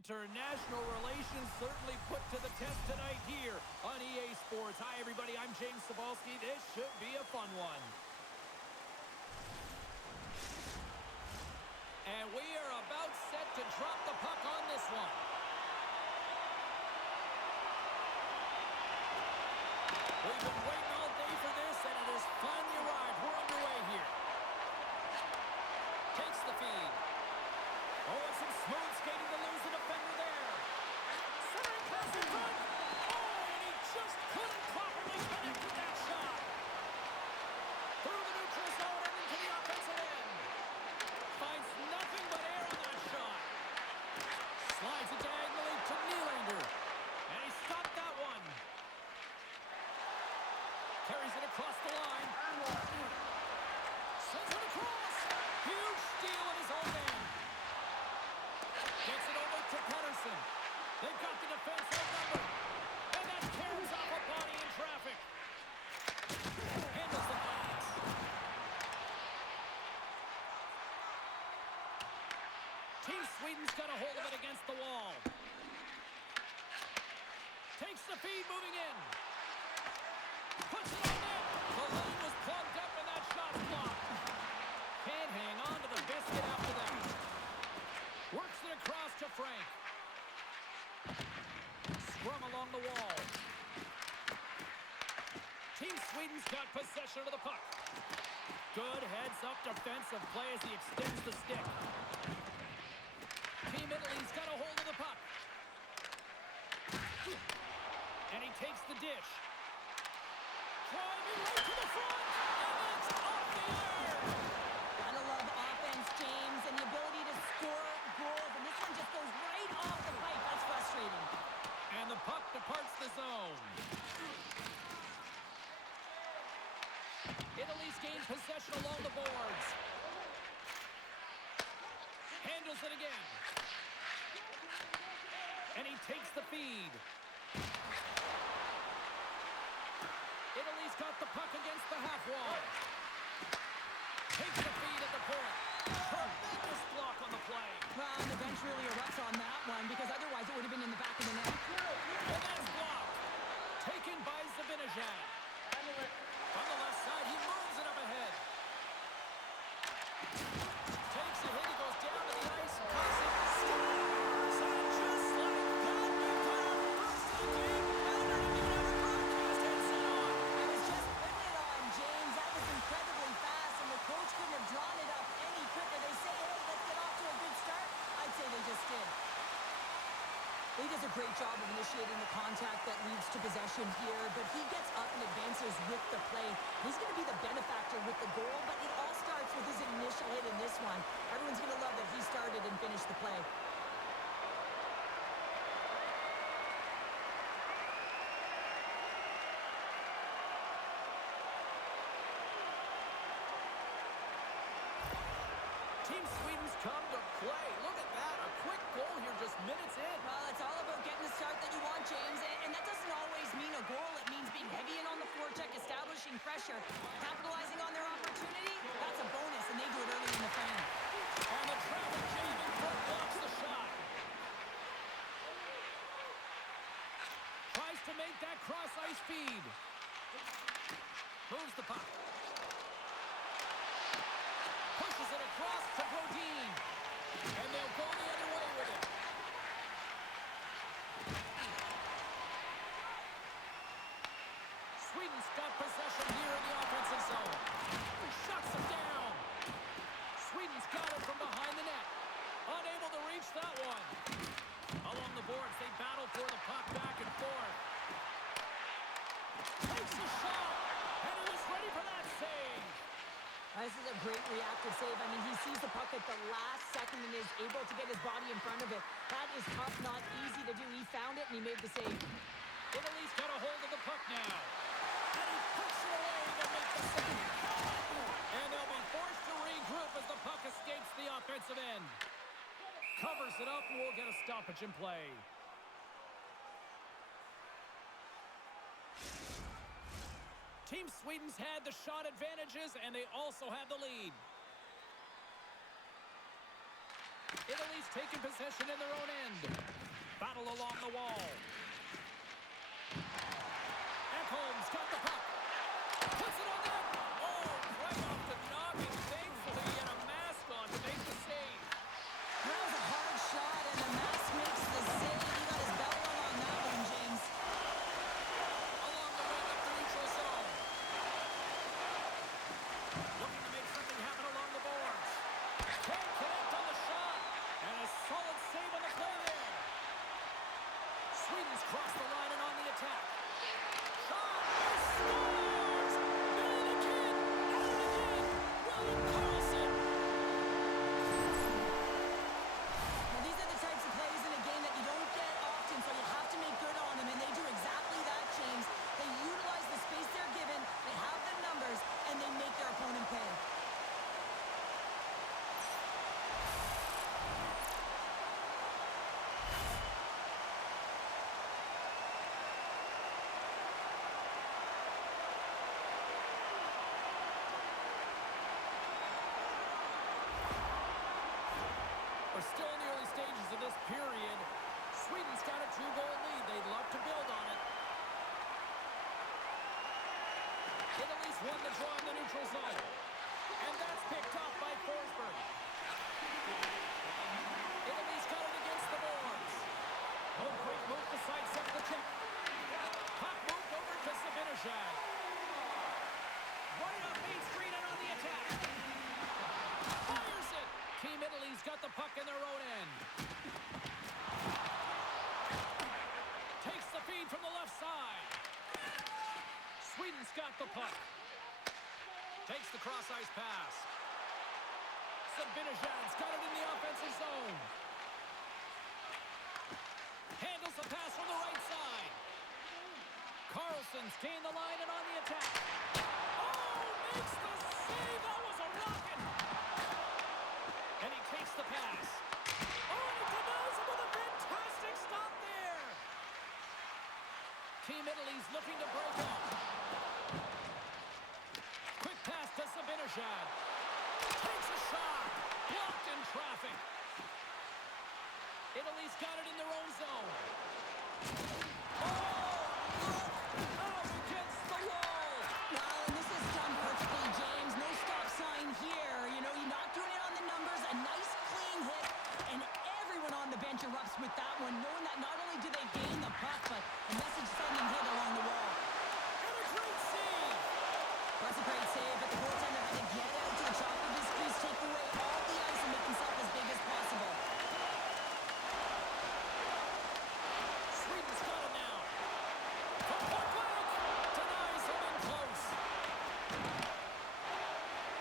International relations certainly put to the test tonight here on EA Sports. Hi, everybody. I'm James Cebulski. This should be a fun one. And we are about set to drop the puck on this one. We've been waiting all day for this, and it has finally arrived. We're underway here. Takes the feed. Oh, and some smooth skating to lose the defender there. Centering pass in front. Oh, and he just couldn't properly connect with that shot. Through the neutral zone and into the offensive end. Finds nothing but air on that shot. Slides it diagonally to Nylander. And he stopped that one. Carries it across the line. Sends it across. Huge steal in his own end. Gets it over to Pettersson. They've got the defense outnumbered. And that carries off a body in traffic. Handles the pass. Team Sweden's got a hold of it against the wall. Takes the feed moving in. Puts it on net. The lane was plugged up and that shot's blocked. Can't hang on to the biscuit after that. Works it across to Frank. Scrum along the wall. Team Sweden's got possession of the puck. Good heads-up defensive play as he extends the stick. Team Italy's got a hold of the puck. And he takes the dish. Driving right to the front. And it's off the iron. Gotta love offense, James, and the ability to score goals. And this one just goes right off the pipe. That's frustrating. And the puck departs the zone. Italy's gained possession along the boards. Handles it again. And he takes the feed. Italy's got the puck against the half wall. Takes the feed at the point. Tremendous block on the play. Well, and the bench really erupts on that one because otherwise it would have been in the back of the net. And that's blocked. Taken by Zibanejad. On the left side, he moves it up ahead. Takes a hit, he goes down to the ice, cuts it, scores! And just like that, we've got our first game ever to be able to broadcast and set on. I was just putting it on, James. That was incredibly fast, and the coach couldn't have drawn it up any quicker. They say, hey, let's get off to a good start. I'd say they just did. He does a great job of initiating the contact that leads to possession here, but he gets up and advances with the play. He's going to be the benefactor with the goal, but it all starts with his initial hit in this one. Everyone's going to love that he started and finished the play. Team Sweden's come to play. Look at that, a quick goal here just minutes in. Well, it's all about getting the start that you want, James, and that doesn't always mean a goal. It means being heavy in on the forecheck, establishing pressure, capitalizing on their opportunity. That's a bonus, and they do it early in the frame. And the traffic changing front blocks the shot. Tries to make that cross-ice feed. Moves the puck. Pushes it across to Brodin. And they'll go the other way with it. Sweden's got possession here in the offensive zone. Shuts him down. Sweden's got it from behind the net. Unable to reach that one. Along the boards, they battle for the puck back and forth. Takes a shot. And he was ready for that save. This is a great reactive save. I mean, he sees the puck at the last second and is able to get his body in front of it. That is tough, not easy to do. He found it, and he made the save. Italy's got a hold of the puck now. And he puts it away to make the save. And they'll be forced to regroup as the puck escapes the offensive end. Covers it up, and we'll get a stoppage in play. Team Sweden's had the shot advantages, and they also have the lead. Italy's taken possession in their own end. Battle along the wall. Ekholm's got the puck. Puts it on net. Oh, right off the noggin. Thankfully, he had a mask on to make the save. That was a hard shot, and the mask makes the save. He got his bell rung on that one, James. Along the wing up the neutral zone. Looking to make something happen along the boards. Can't connect on the shot. And a solid save on the play there. Sweden's crossed the line and on the attack. Shot! Scores! Made it again! And again! William Karlsson! Now, these are the types of plays in a game that you don't get often, so you have to make good on them, and they do exactly that, James. They utilize the space they're given, they have the numbers, and they make their opponent pay. We're still in the early stages of this period. Sweden's got a 2-goal lead. They'd love to build on it. Italy's won the draw in the neutral zone. And that's picked off by Forsberg. Italy's got it against the boards. Oh, great move to sidestep the check. Puck moved over to Zibanejad. Right up Main Street and on the attack. Fires it. Team Italy's got the puck in their own end. Takes the feed from the left side. Sweden's got the puck. Takes the cross-ice pass. Zibanejad's got it in the offensive zone. Handles the pass from the right side. Karlsson's gained the line and on the attack. Oh, makes the save. That was a rocket. And he takes the pass. Oh, and he denies him with a fantastic stop there. Team Italy's looking to break up. Quick pass to Zibanejad. Takes a shot. Blocked in traffic. Italy's got it in their own zone. Oh, look out against the wall. Well, and this is done perfectly, James. No stop sign here. You know, you're not doing it on the numbers. A nice, clean hit. And everyone on the bench erupts with that one, knowing that not only do they gain the puck, but a message-sending hit along the wall. And a great save. That's a great save, but the goaltender had to get out to the top of his crease, take away all the ice, and make himself as big as possible. Sweden's got it now. From point blank. Denies him in close.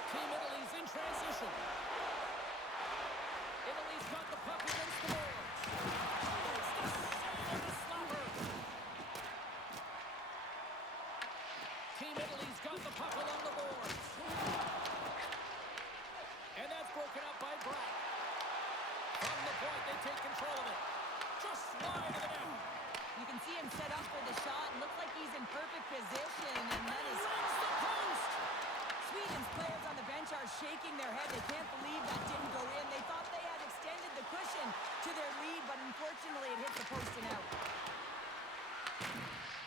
Team Italy's in transition. Italy's got the puck against the boards. It's the save of the slapper. Team Italy's got the puck along the boards. And that's broken up by Bratt. From the point, they take control of it. Just wide of the net. You can see him set up for the shot. Looks like he's in perfect position, and that is... Rings the post. Sweden's players on the bench are shaking their head. They can't believe that didn't go in. They thought they had extended the cushion to their lead, but unfortunately it hit the post and out.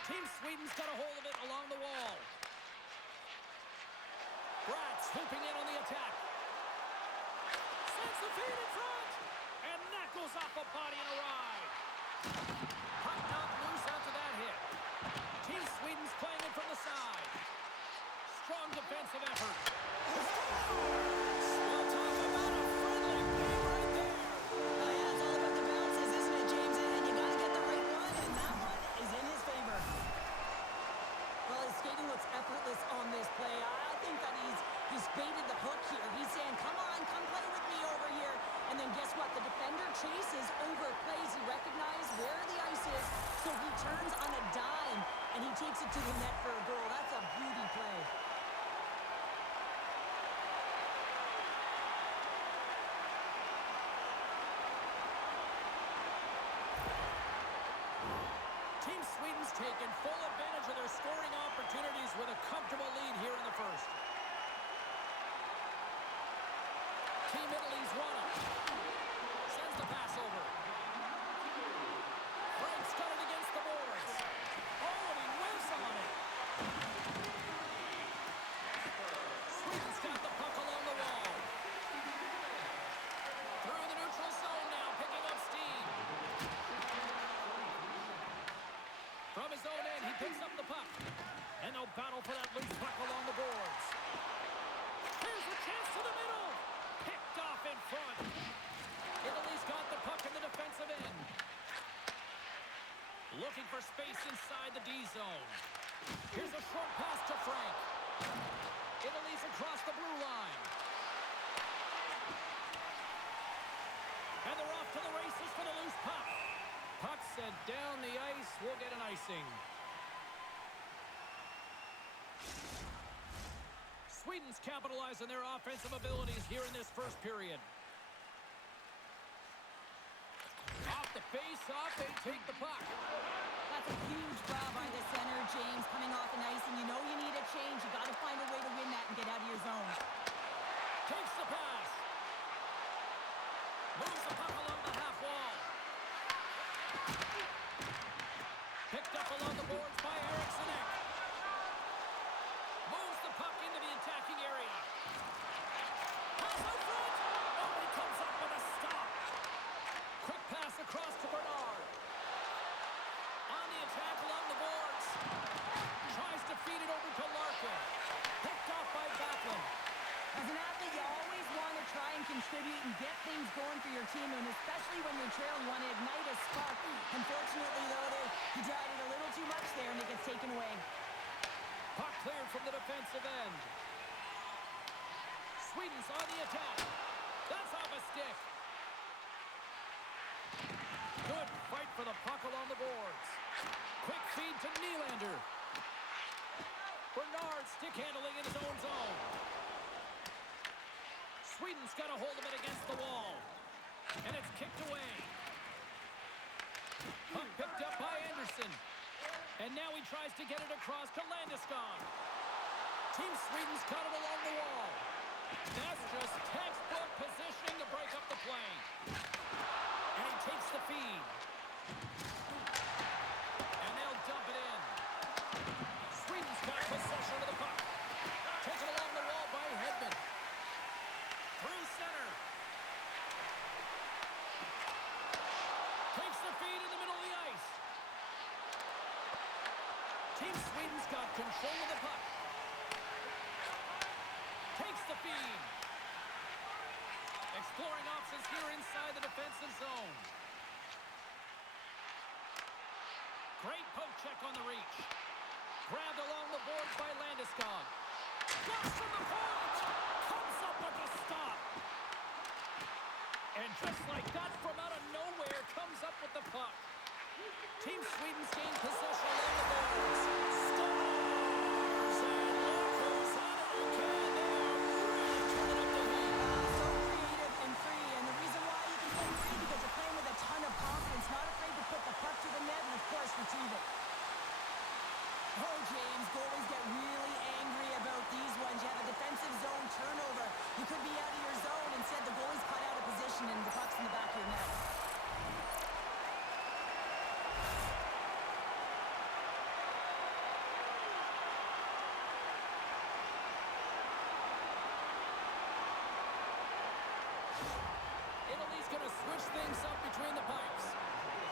Team Sweden's got a hold of it along the wall. Bratt swooping in on the attack. Sends the feed in front. And that goes off a body and a ride. Puck knocked loose after that hit. Team Sweden's playing it from the side. Strong defensive effort. We'll talk about a friendly play right there. Oh, yeah, it's all about the bounces, isn't it, James? And you got to get the right one, and that one is in his favor. Well, his skating looks effortless on this play. I think that he's baited the hook here. He's saying, come on, come play with me over here. And then guess what? The defender chases over plays. He recognizes where the ice is, so he turns on a dime, and he takes it to the net for a goal. That's a beauty play. Team Sweden's taken full advantage of their scoring opportunities with a comfortable lead here in the first. Team Italy's won it. Here's the pass over. Frank's got it against the boards. Oh, and he whiffs on it. Sweden's got the puck along the wall. Through the neutral zone now, picking up steam. From his own end, he picks up the puck. And they'll battle for that loose puck along the boards. Here's a chance to the middle. Picked off in front. Italy's got the puck in the defensive end. Looking for space inside the D zone. Here's a short pass to Frank. Italy's across the blue line. And they're off to the races for the loose puck. Puck sent down the ice. We'll get an icing. Sweden's capitalized on their offensive abilities here in this first period. Off the face-off, they take the puck. That's a huge draw by the center, James, coming off an ice, and you know you need a change. You got to find a way to win that and get out of your zone. Takes the pass. Moves the puck along the half wall. Picked up along the boards by Eriksson. Moves the puck into the attacking area. Pass out front. Oh, he comes up with a stop. Quick pass across to Bernard. On the attack along the boards. Tries to feed it over to Larkin. Picked off by Backlund. As an athlete, you always want to try and contribute and get things going for your team, and especially when you're trailing, you want to ignite a spark. Unfortunately, though, he tried it a little too much there, and it gets taken away. Puck cleared from the defensive end. Sweden's on the attack. That's off a stick. Good fight for the puck along the boards. Quick feed to Nylander. Bernard stick handling in his own zone. Sweden's got a hold of it against the wall. And it's kicked away. Puck picked up by Anderson. And now he tries to get it across to Landeskog. Team Sweden's got it along the wall. That's just textbook positioning to break up the play. And he takes the feed. And they'll dump it in. Sweden's got possession of the puck. Taken along the wall by Hedman. Through center. Takes the feed in the middle of the ice. Team Sweden's got control of the puck. Takes the feed. Exploring options here inside the defensive zone. Great poke check on the reach. Grabbed along the boards by Landeskog. Blocks from the point. Comes up with a stop. And just like that, from out of nowhere, comes up with the puck. Team Sweden's gained possession along the boards. Stars! And look who's on it again. They are really turning up the heat. So creative and free, and the reason why you can play free because you're playing with a ton of confidence, not afraid to put the puck to the net and, of course, retrieve it. Oh, James, goalies get really angry about these ones. You have a defensive zone turnover. You could be out of your zone. Instead, the goalie's caught out of position and the puck's in the back of your net. Italy's going to switch things up between the pipes.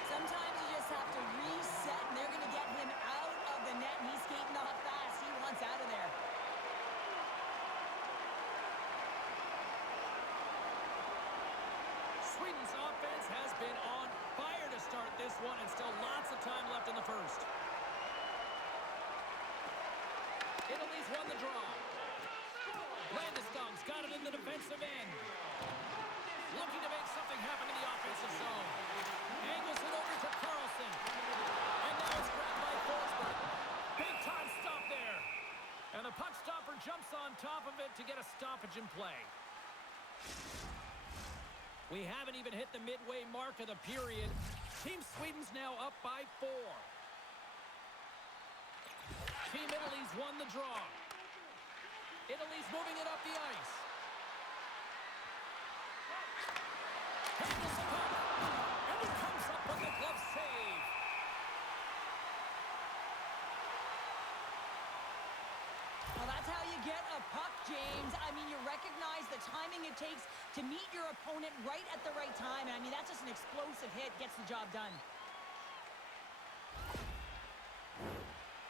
Sometimes you just have to reset, and they're going to get him out of the net, and he's skating off fast. He wants out of there. Sweden's offense has been on fire to start this one, and still lots of time left in the first. Italy's won the draw. Landeskog's got it in the defensive end. Looking to make something happen in the offensive zone. Angles it over to Carlson. And now it's grabbed by Forsberg. Big time stop there. And the puck stopper jumps on top of it to get a stoppage in play. We haven't even hit the midway mark of the period. Team Sweden's now up by 4. Team Italy's won the draw. Italy's moving it up the ice. Handles the puck. get a puck, James, I mean, you recognize the timing it takes to meet your opponent right at the right time. And I mean, that's just an explosive hit, gets the job done.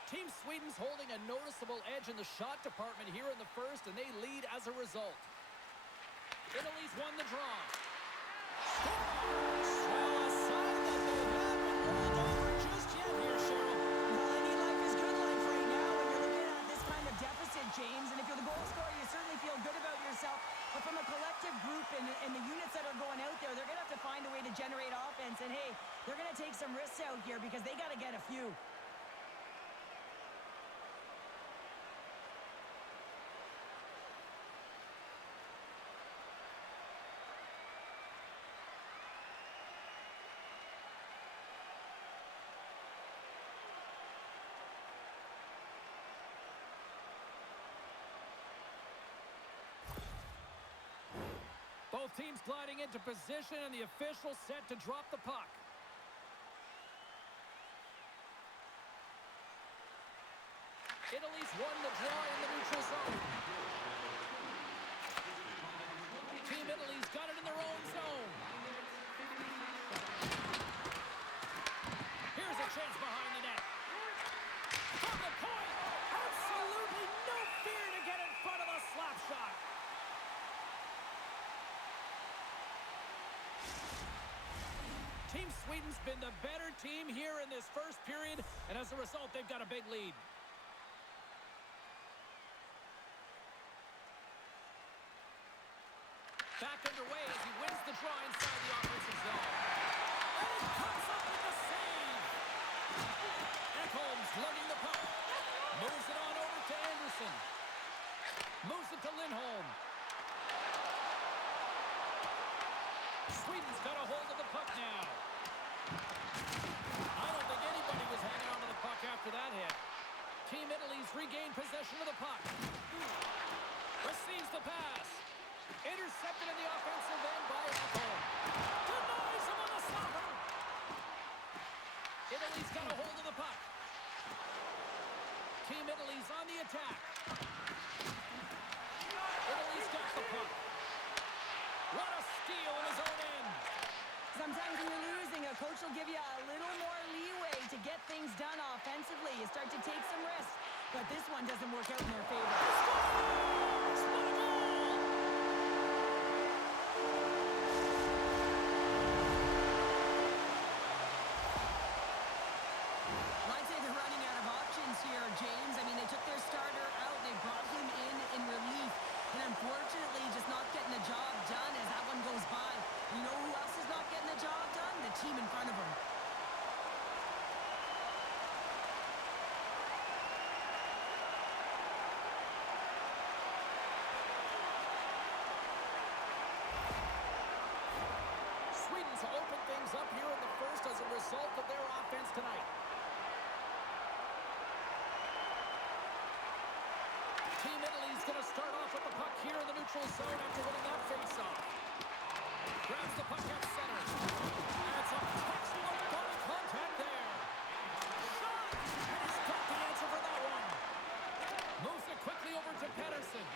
Team Sweden's holding a noticeable edge in the shot department here in the first, and they lead as a result. Italy's won the draw. Scores! Well, a sign that they haven't rolled over just yet here, Cheryl. Well, any life is good life right now when you're looking at this kind of deficit, James. And if you're the goal scorer, you certainly feel good about yourself. But from a collective group and the units that are going out there, they're going to have to find a way to generate offense. And, hey, they're going to take some risks out here because they got to get a few. Both teams gliding into position, and the official set to drop the puck. Italy's won the draw in the neutral zone. Team Italy's got it in their own zone. Here's a chance behind the net. From the point! Absolutely no fear to get in front of a slap shot. Team Sweden's been the better team here in this first period, and as a result, they've got a big lead. Back underway as he wins the draw inside the offensive zone. And he comes up with the save! Ekholm's lugging the puck. Moves it on over to Anderson. Moves it to Lindholm. Sweden's got a hold of the puck now. I don't think anybody was hanging on to the puck after that hit. Team Italy's regained possession of the puck. Receives the pass. Intercepted in the offensive end by Ekholm. Denies him on the stopper. Italy's got a hold of the puck. Team Italy's on the attack. Italy's got the puck. What a steal in his own end. Sometimes when you're losing, a coach will give you a little more leeway to get things done offensively. You start to take some risks, but this one doesn't work out in their favor. Scores! What a goal! Well, I'd say they're running out of options here, James. I mean, they took their starter out. They brought him in relief. And unfortunately, just not getting the job done as that one goes by. You know who else is not getting the job done? The team in front of them. Sweden's opened things up here in the first as a result of their offense tonight. Team Italy's going to start off with the puck here in the neutral zone after winning that face-off. Grabs the puck at center. That's a textbook body contact there. Shot! And he's got the answer for that one. Moves it quickly over to Pedersen.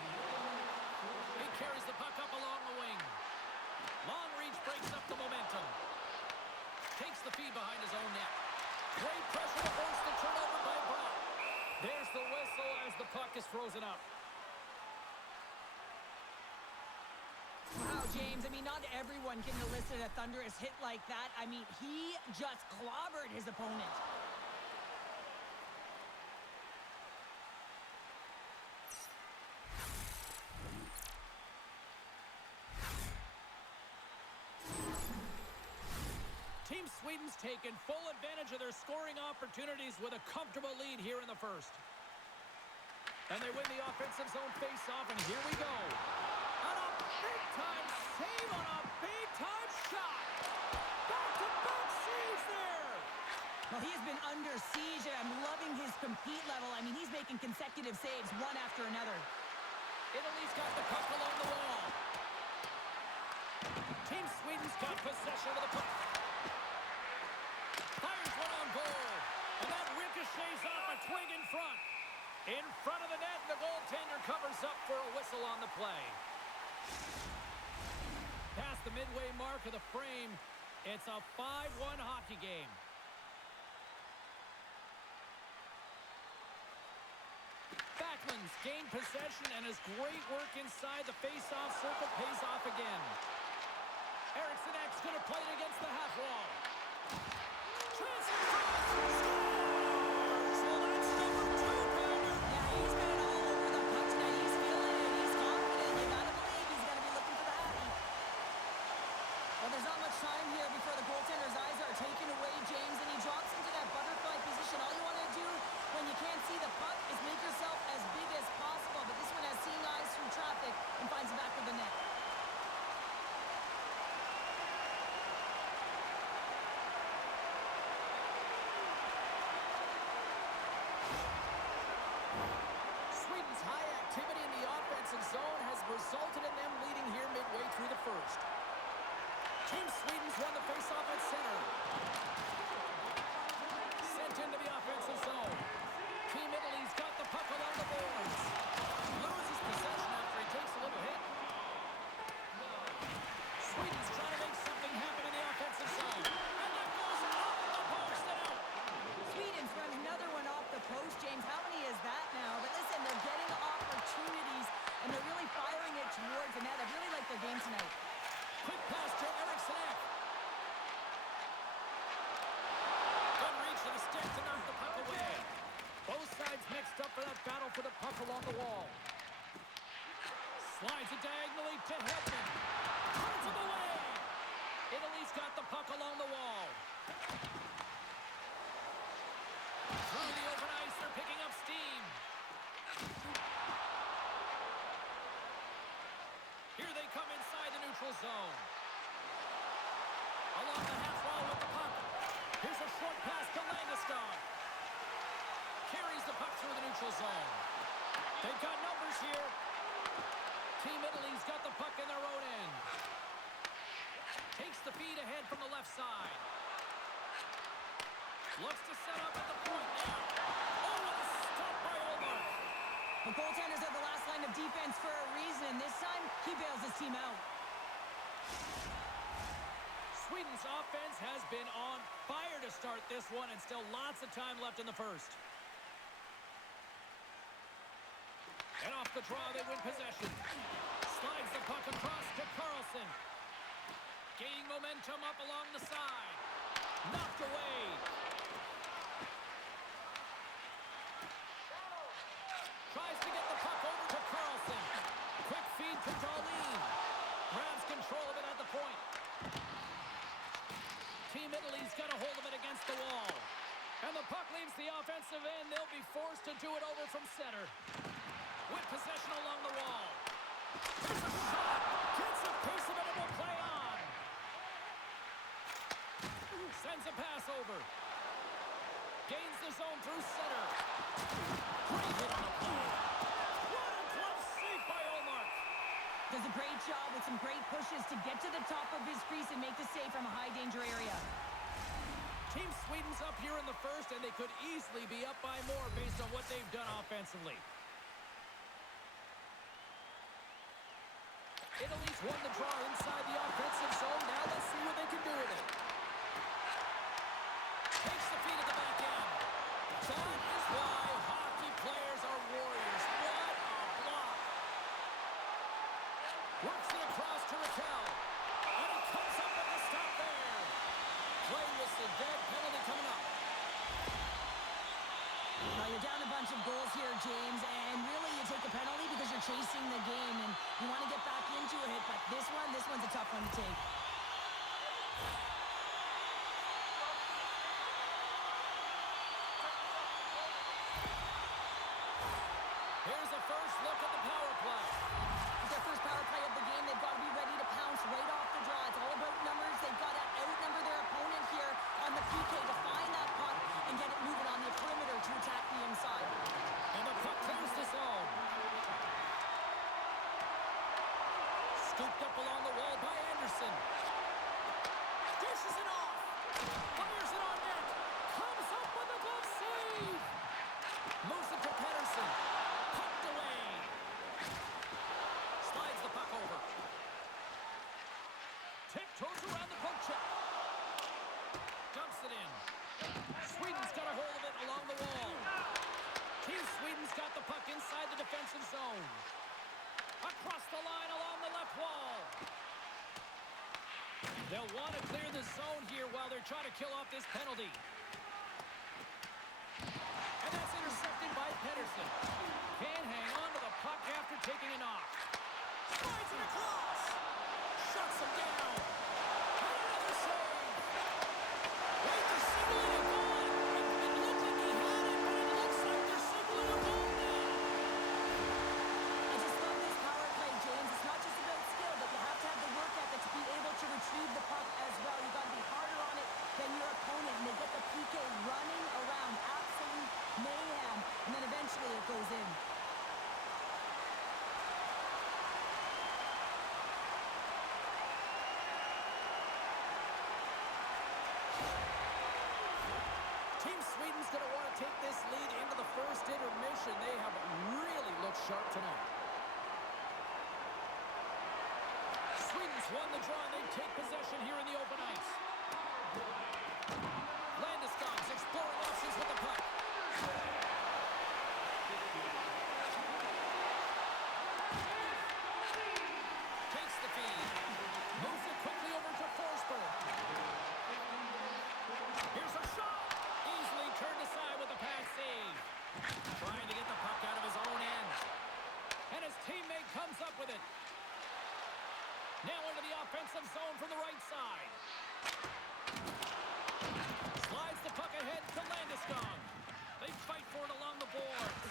He carries the puck up along the wing. Long reach breaks up the momentum. Takes the feed behind his own net. Great pressure to force the turnover by Brock. There's the whistle as the puck is frozen up. Wow, James, I mean, not everyone can elicit a thunderous hit like that. I mean, he just clobbered his opponent. Team Sweden's taken full advantage of their scoring opportunities with a comfortable lead here in the first. And they win the offensive zone face-off, and here we go. On a big-time save on a big-time shot. Back-to-back saves there. Well, he has been under siege, and I'm loving his compete level. I mean, he's making consecutive saves one after another. Italy's got the puck along the wall. Team Sweden's got possession of the puck. Fires one on goal. And that ricochets off a twig in front. In front of the net, the goaltender covers up for a whistle on the play. Past the midway mark of the frame, it's a 5-1 hockey game. Backlund's gained possession, and his great work inside the face-off circle pays off again. Eriksson Ek's going to play it against the half wall. Transfer scores! Well, that's number 2, Pounder. Yeah, he's got it all over the puck tonight. He's feeling it. He's confident. You gotta believe he's gonna be looking for the happy. Well, there's not much time here before the goaltender's eyes are taken away, James, and he drops into that butterfly position. All you want to do when you can't see the puck is make yourself as big as possible. But this one has seeing eyes through traffic and finds the back of the net. Sweden's high activity in the offensive zone has resulted in them leading here midway through the first. Team Sweden's won the faceoff at center. Sent into the offensive zone. Team Italy's got the puck along the boards. Loses possession after he takes a little hit. Sweden's trying to make something happen in the offensive zone. And that goes off the post and out. Sweden's run another one off the post, James. How many is that now? But listen, they're getting opportunities, and they're really firing it towards the net. I really like their game tonight. Quick pass to Eriksson Ek. Good reach of the stick to knock the puck away. Both sides mixed up for that battle for the puck along the wall. Slides it diagonally to Hedman. Turns it away. Italy's got the puck along the wall. Through the open ice, they're picking up steam. Here they come inside the neutral zone. Along the half wall with the puck. Here's a short pass to Landeskog. Carries the puck through the neutral zone. They've got numbers here. Team Italy's got the puck in their own end. Takes the feed ahead from the left side. Looks to set up at the point now. Oh, what a stop by Olmark. The goaltenders are the last line of defense for a reason. This time, he bails his team out. Sweden's offense has been on fire to start this one, and still lots of time left in the first. And off the draw, they win possession. Slides the puck across to Carlson. Gaining momentum up along the side. Knocked away. Tries to get the puck over to Carlson. Quick feed to Darlene. Grabs control of it at the point. Team Italy's got a hold of it against the wall. And the puck leaves the offensive end. They'll be forced to do it over from center. With possession along the wall. There's a shot. Gets a piece of it and will play on. Sends a pass over. Gains the zone through center. Great hit on the play. What a glove save by Olmark. Does a great job with some great pushes to get to the top of his crease and make the save from a high-danger area. Team Sweden's up here in the first, and they could easily be up by more based on what they've done offensively. Italy's won the draw inside the offensive zone. Now let's see what they can do with it. Takes the feed at the back end. That is why hockey players are warriors. What a block. Works it across to Raquel. And it comes up with the stop there. Play whistle, dead penalty coming up. Now you're down a bunch of goals here, James, and really you take a penalty because you're chasing the game and you want to get back into a hit, but this one's a tough one to take. Here's a first look at the power play. With their first power play of the game, they've got to be ready to pounce right off the draw. It's all about numbers. They've got to outnumber their opponent here on the PK to find that puck and get it moving on the perimeter to attack the inside. And the puck clears the zone. Scooped up along the wall by Anderson. Dishes it off. Fires it on net. Comes up with a glove save. Moves it to Pettersson. it in. Sweden's got a hold of it along the wall. Team Sweden's got the puck inside the defensive zone. Across the line along the left wall. They'll want to clear the zone here while they're trying to kill off this penalty. And that's intercepted by Pedersen. Can't hang on to the puck after taking a knock. Slides it across. Shuts him down. And another save. Wait, they're signaling a goal. It looked like he had it, but it looks like they're signaling a goal now. I just love this power play, James. It's not just about skill, but you have to have the work ethic to be able to retrieve the puck as well. You've got to be harder on it than your opponent, and they get the PK running around. Absolute mayhem, and then eventually it goes in. Team Sweden's going to want to take this lead into the first intermission. They have really looked sharp tonight. Sweden's won the draw, and they take possession here in the open ice. Landeskog's exploring options with the puck. Takes the feed. Moves it quickly over to Forsberg. Here's a shot. Easily turned aside with a pad save. Trying to get the puck out of his own end. And his teammate comes up with it. Now into the offensive zone from the right side. Slides the puck ahead to Landeskog. They fight for it along the boards.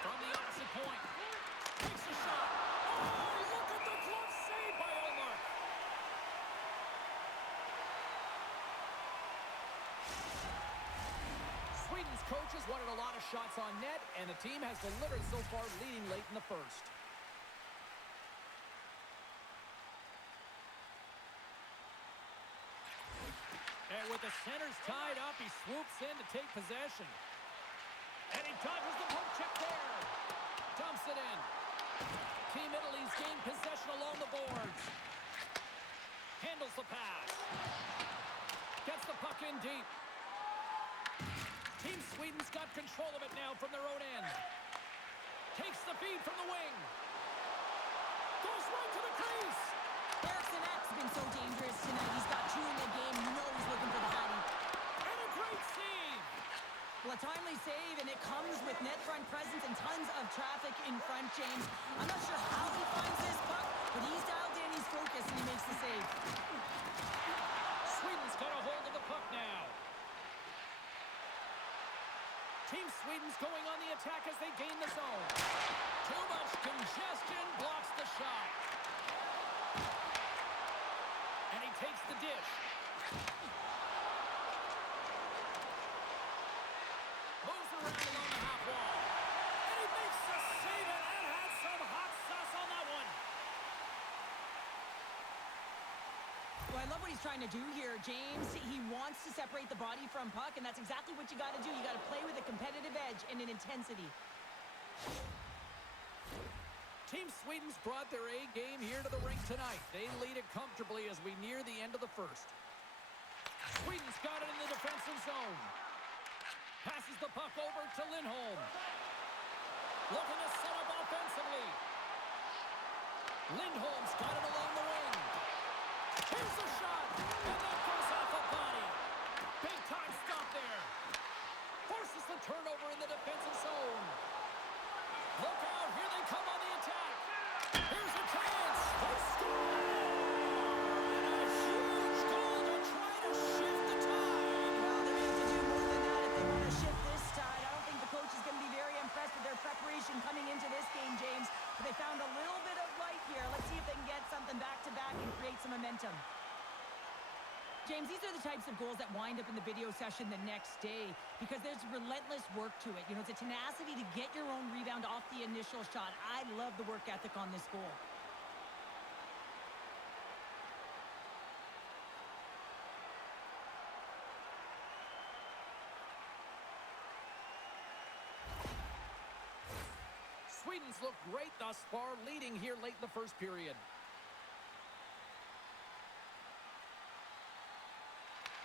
From the opposite point. Takes a shot. Oh, look at the glove save by Omar. Sweden's coaches wanted a lot of shots on net, and the team has delivered so far, leading late in the first. And with the centers tied up, he swoops in to take possession. And he dodges the poke check there. Dumps it in. Team Italy's gained possession along the boards. Handles the pass. Gets the puck in deep. Team Sweden's got control of it now from their own end. Takes the feed from the wing. Goes right to the crease. Eriksson Ek's been so dangerous tonight. He's got two in the game. You know he's looking for the hattie. And a great save. Well, a timely save, and it comes with net front presence and tons of traffic in front, James. I'm not sure how he finds this puck, but he's dialed in, he's focused, and he makes the save. Sweden's got a hold of the puck now. Team Sweden's going on the attack as they gain the zone. Too much congestion blocks the shot. And he takes the dish. Moves around along the half wall. And he makes the save, and that had some hot sauce on that one. Well, I love what he's trying to do here, James. He wants to separate the body from puck, and that's exactly what you got to do. You got to play with a competitive edge and an intensity. Team Sweden's brought their A game here to the rink tonight. They lead it comfortably as we near the end of the first. Sweden's got it in the defensive zone. Passes the puck over to Lindholm. Looking to set up offensively. Lindholm's got it along the wing. Here's the shot, and that goes off a body. Big time stop there. Forces the turnover in the defensive zone. Look out, here they come on the attack. Here's a chance. They score! And a huge goal to try to shift the tide. Well, they're going to have to do more than that if they want to shift this tide. I don't think the coach is going to be very impressed with their preparation coming into this game, James. But they found a little bit of light here. Let's see if they can get something back-to-back and create some momentum. James, these are the types of goals that wind up in the video session the next day because there's relentless work to it. You know, it's a tenacity to get your own rebound off the initial shot. I love the work ethic on this goal. Sweden's looked great thus far, leading here late in the first period.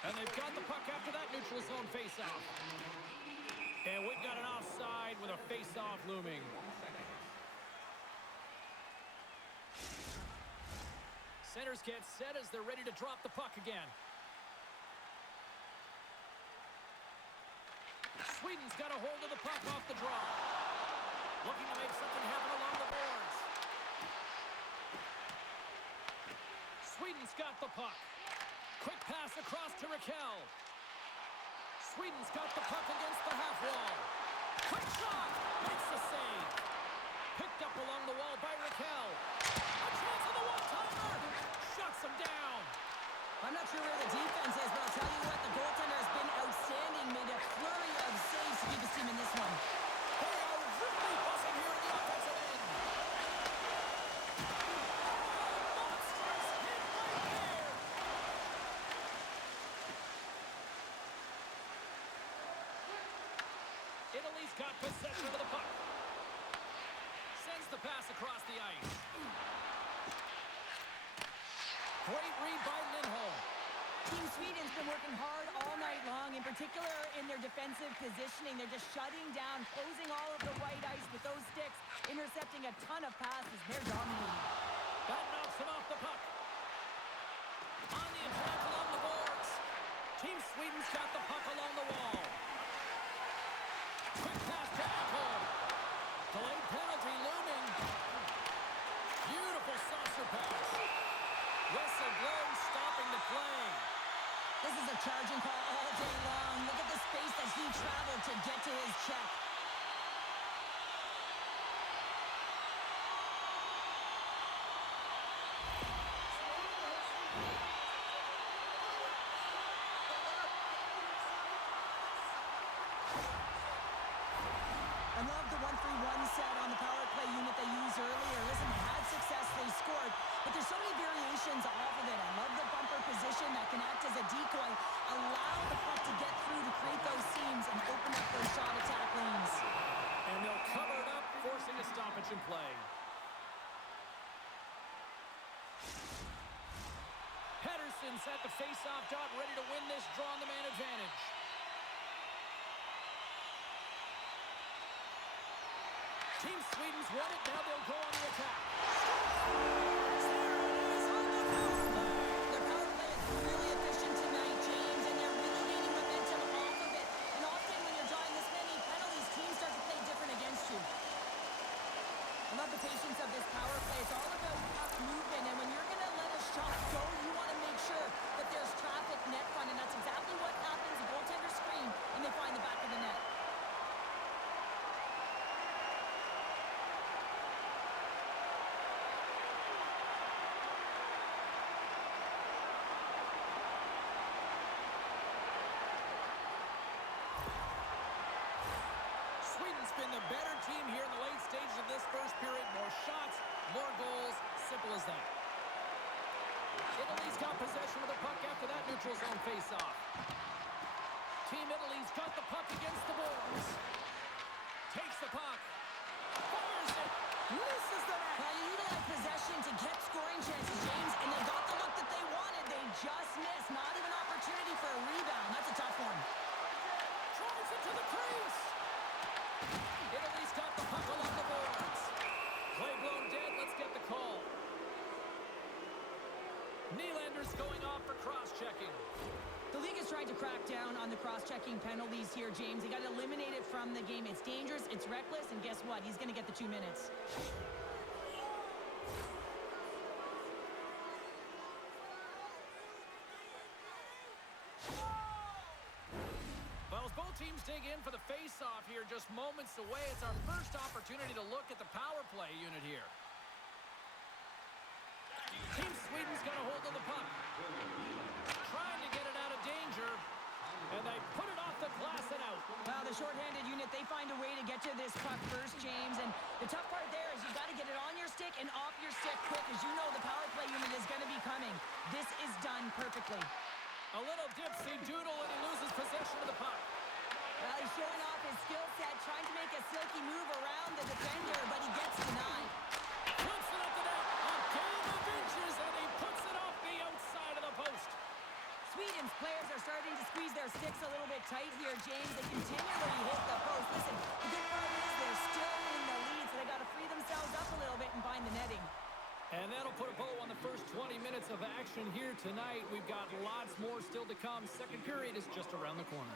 And they've got the puck after that neutral zone faceoff. And we've got an offside with a faceoff looming. Centers get set as they're ready to drop the puck again. Sweden's got a hold of the puck off the draw. Looking to make something happen along the boards. Sweden's got the puck. Quick pass across to Raquel. Sweden's got the puck against the half wall. Quick shot! Makes the save. Picked up along the wall by Raquel. A chance on the one-timer! Shuts him down. I'm not sure where the defense is, but I'll tell you what, the goaltender has been outstanding. Made a flurry of saves to keep his team in this one. They are really buzzing here in the offensive end. Monstrous hit right there. Italy's got possession of the puck. Sends the pass across the ice. Great read by Lindholm. Team Sweden's been working hard all night long, in particular in their defensive positioning. They're just shutting down, closing all of the white ice with those sticks, intercepting a ton of passes. They're dominating. That knocks him off the puck. On the attack along the boards. Team Sweden's got the puck along the wall. Quick pass to Ekholm. Delayed penalty looming. Beautiful saucer pass. Whistle blows, stopping the play. This is a charging call all day long. Look at the space that he traveled to get to his check. I love the 1-3-1 set on the power play unit they used earlier. Listen, they had success, they scored, but there's so many variations off of it. I love the bumper position that can act as a decoy, allow the puck to get through to create those seams and open up those shot attack lanes. And they'll cover it up, forcing a stoppage in play. Pedersen's at the face-off dot, ready to win this draw on the man advantage. Team Sweden's won it, now they'll go on the attack. Their power play is really efficient tonight, James, and they're really gaining momentum off of it. And often when you're drawing this many penalties, teams start to play different against you. I love the patience of this power play. It's all about puck movement, and when you're going to let a shot go, you want to make sure that there's traffic net front, and that's exactly what happens. The goaltender screen, and they find the back of the net. Been the better team here in the late stages of this first period. More shots, more goals, simple as that. Italy's got possession of the puck after that neutral zone face-off. Team Italy's got the puck against the boards. Takes the puck. Fires it. Misses the net. Well, you utilize possession to get scoring chances, James, and they got the look that they wanted. They just missed. Not even an opportunity for a rebound. That's a tough one. Drives it to the crease. Italy's got the puck along the boards. Play blown dead. Let's get the call. Nylander's going off for cross-checking. The league is trying to crack down on the cross-checking penalties here, James. They got to eliminate it from the game. It's dangerous, it's reckless, and guess what? He's going to get the 2 minutes. Well, as both teams dig in for the face-off here, just moments away, it's our first opportunity to look at the power play unit here. Team Sweden's got a hold of the puck. Trying to get it out of danger, and they put it off the glass and out. Well, the shorthanded unit, they find a way to get to this puck first, James, and the tough part there is you got to get it on your stick and off your stick quick, as you know the power play unit is going to be coming. This is done perfectly. A little dipsy doodle, and he loses possession of the puck. Well, he's showing off his skill set, trying to make a silky move around the defender, but he gets denied. Puts it at the net, a game of inches, and he puts it off the outside of the post. Sweden's players are starting tight here, James. They continually hit the post. Listen, the good part is they're still in the lead, so they got to free themselves up a little bit and find the netting. And that'll put a bow on the first 20 minutes of action here tonight. We've got lots more still to come. Second period is just around the corner.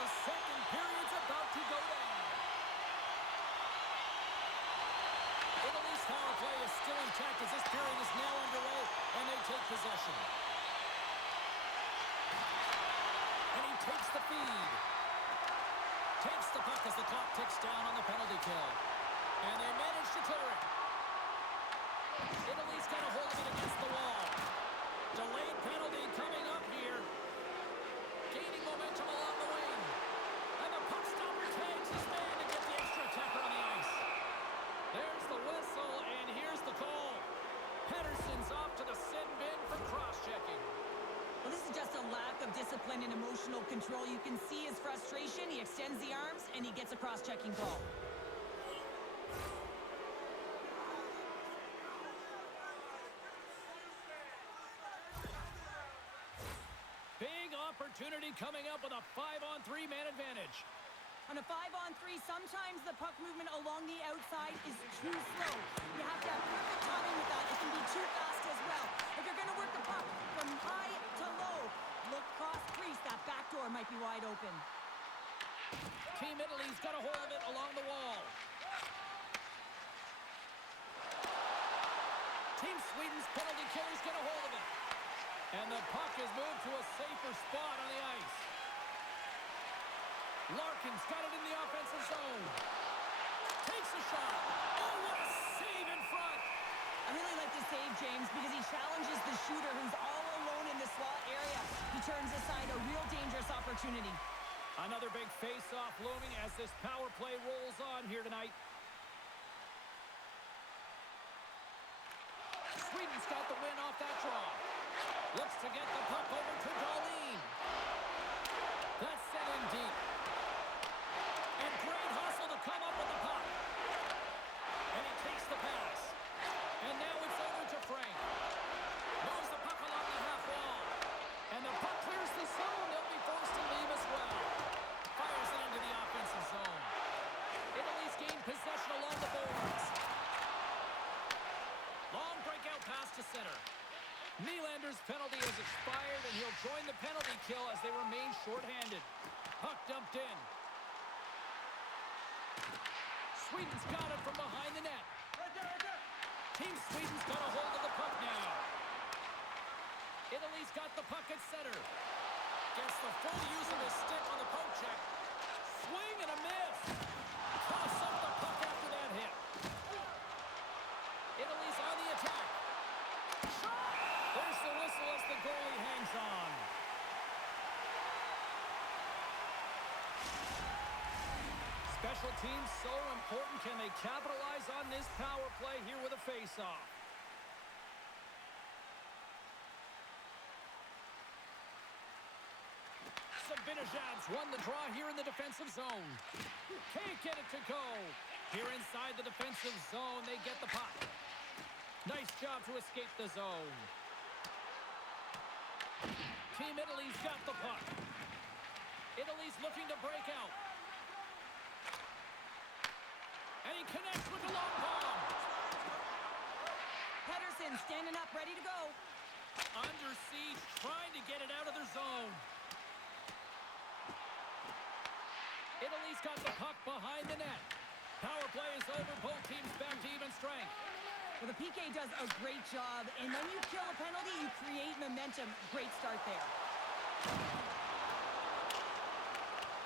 the second period's about to go down. Italy's power play is still intact as this period is now underway, and they take possession. And he takes the feed. Takes the puck as the clock ticks down on the penalty kill. And they manage to clear it. Italy's got a hold of it against the wall. Delayed penalty coming up here. Gaining momentum along the wing. And the puck stopper tags his man to get the extra attacker on the ice. There's the whistle, and here's the call. Pedersen's off to the sin bin for cross-checking. Well, this is just a lack of discipline and emotional control. You can see his frustration. He extends the arms, and he gets a cross-checking call. Big opportunity coming up with a 5-on-3 man advantage. On a 5-on-3, sometimes the puck movement along the outside is too slow. You have to have perfect timing with that. It can be too fast as well. If you're going to work the puck from high to low, look cross-crease. That back door might be wide open. Team Italy's got a hold of it along the wall. Team Sweden's penalty killers get a hold of it. And the puck is moved to a safer spot on the ice. Larkin's got it in the offensive zone. Takes a shot. Oh, what a save in front. I really like the save, James, because he challenges the shooter who's all alone in the slot area. He turns aside a real dangerous opportunity. Another big face-off looming as this power play rolls on here tonight. Sweden's got the win off that draw. Looks to get the puck over to Dahlin. That's set in deep. And great hustle to come up with the puck. And he takes the pass. And now it's over to Frank. Moves the puck along the half wall. And the puck clears the zone. They'll be forced to leave as well. Fires it into the offensive zone. Italy's gained possession along the boards. Long breakout pass to center. Nylander's penalty has expired, and he'll join the penalty kill as they remain shorthanded. Puck dumped in. Sweden's got it from behind the net. Team Sweden's got a hold of the puck now. Italy's got the puck at center. Gets the full use of his stick on the poke check. Swing and a miss. Toss up the puck after that hit. Italy's on the attack. Shot! There's the whistle as the goalie hangs on. Special teams so important. Can they capitalize on this power play here with a face-off? Sabinajad's won the draw here in the defensive zone. Can't get it to go. Here inside the defensive zone, they get the puck. Nice job to escape the zone. Team Italy's got the puck. Italy's looking to break out. And he connects with the long bomb. Pedersen standing up, ready to go. Under siege, trying to get it out of their zone. Italy's got the puck behind the net. Power play is over. Both teams back to even strength. Well, the PK does a great job, and when you kill a penalty, you create momentum. Great start there.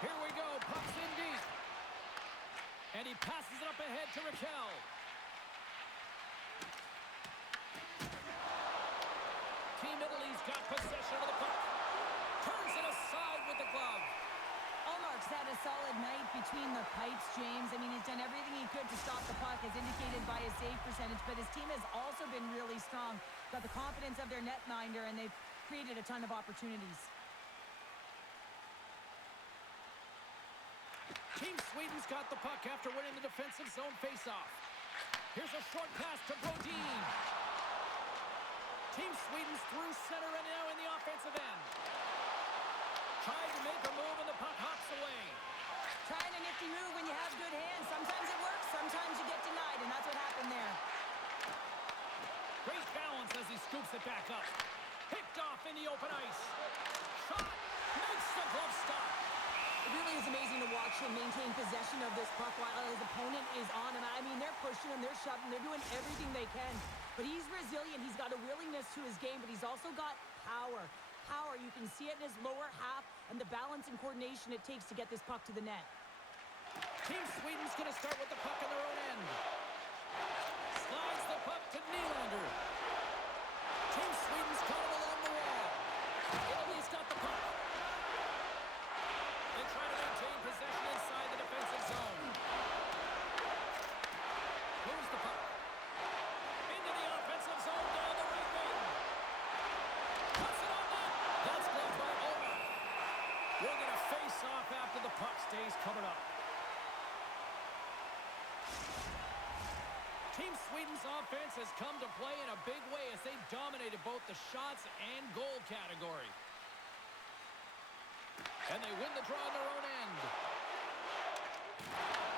Here we go. Puck's in deep. And he passes it up ahead to Raquel. Team Italy's got possession of the puck. Turns it aside with the glove. Allmark's had a solid night between the pipes, James. I mean, he's done everything he could to stop the puck, as indicated by his save percentage, but his team has also been really strong. Got the confidence of their netminder, and they've created a ton of opportunities. Team Sweden's got the puck after winning the defensive zone faceoff. Here's a short pass to Brodin. Team Sweden's through center and now in the offensive end. Tried to make a move and the puck hops away. Trying a nifty move when you have good hands. Sometimes it works, sometimes you get denied, and that's what happened there. Great balance as he scoops it back up. Picked off in the open ice. Shot. Makes the glove stop. It really is amazing to watch him maintain possession of this puck while his opponent is on him. I mean, they're pushing him, they're shoving, they're doing everything they can. But he's resilient. He's got a willingness to his game, but he's also got power. Power, you can see it in his lower half and the balance and coordination it takes to get this puck to the net. Team Sweden's going to start with the puck on their own end. Slides the puck to Nylander. Team Sweden's caught it along the wall. Italy's got the puck. They try to maintain possession inside the defensive zone. Moves the puck. Into the offensive zone down the right wing. Puts it on net. That's blocked by Oma. We're going to face off after the puck stays covered up. Team Sweden's offense has come to play in a big way as they've dominated both the shots and goal category. And they win the draw on their own end.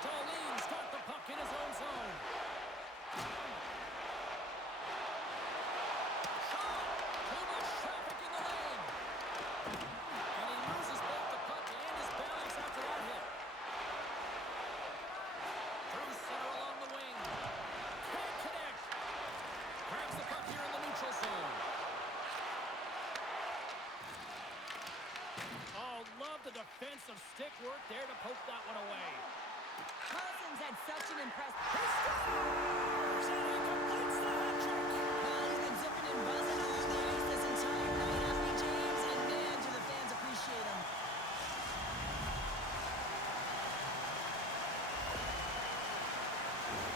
Dahlin's got the puck in his own zone. Shot! Too much traffic in the lane. And he loses both the puck and his balance after that hit. Through center along the wing. Can't connect. Grabs the puck here in the neutral zone. Oh, love the defensive stick work there to poke that one away. Cousins had such an impressive... He scores! And he completes the hat trick! Well, he's been zipping and buzzing on the ice this entire night, hasn't he, James? And man, do the fans appreciate him.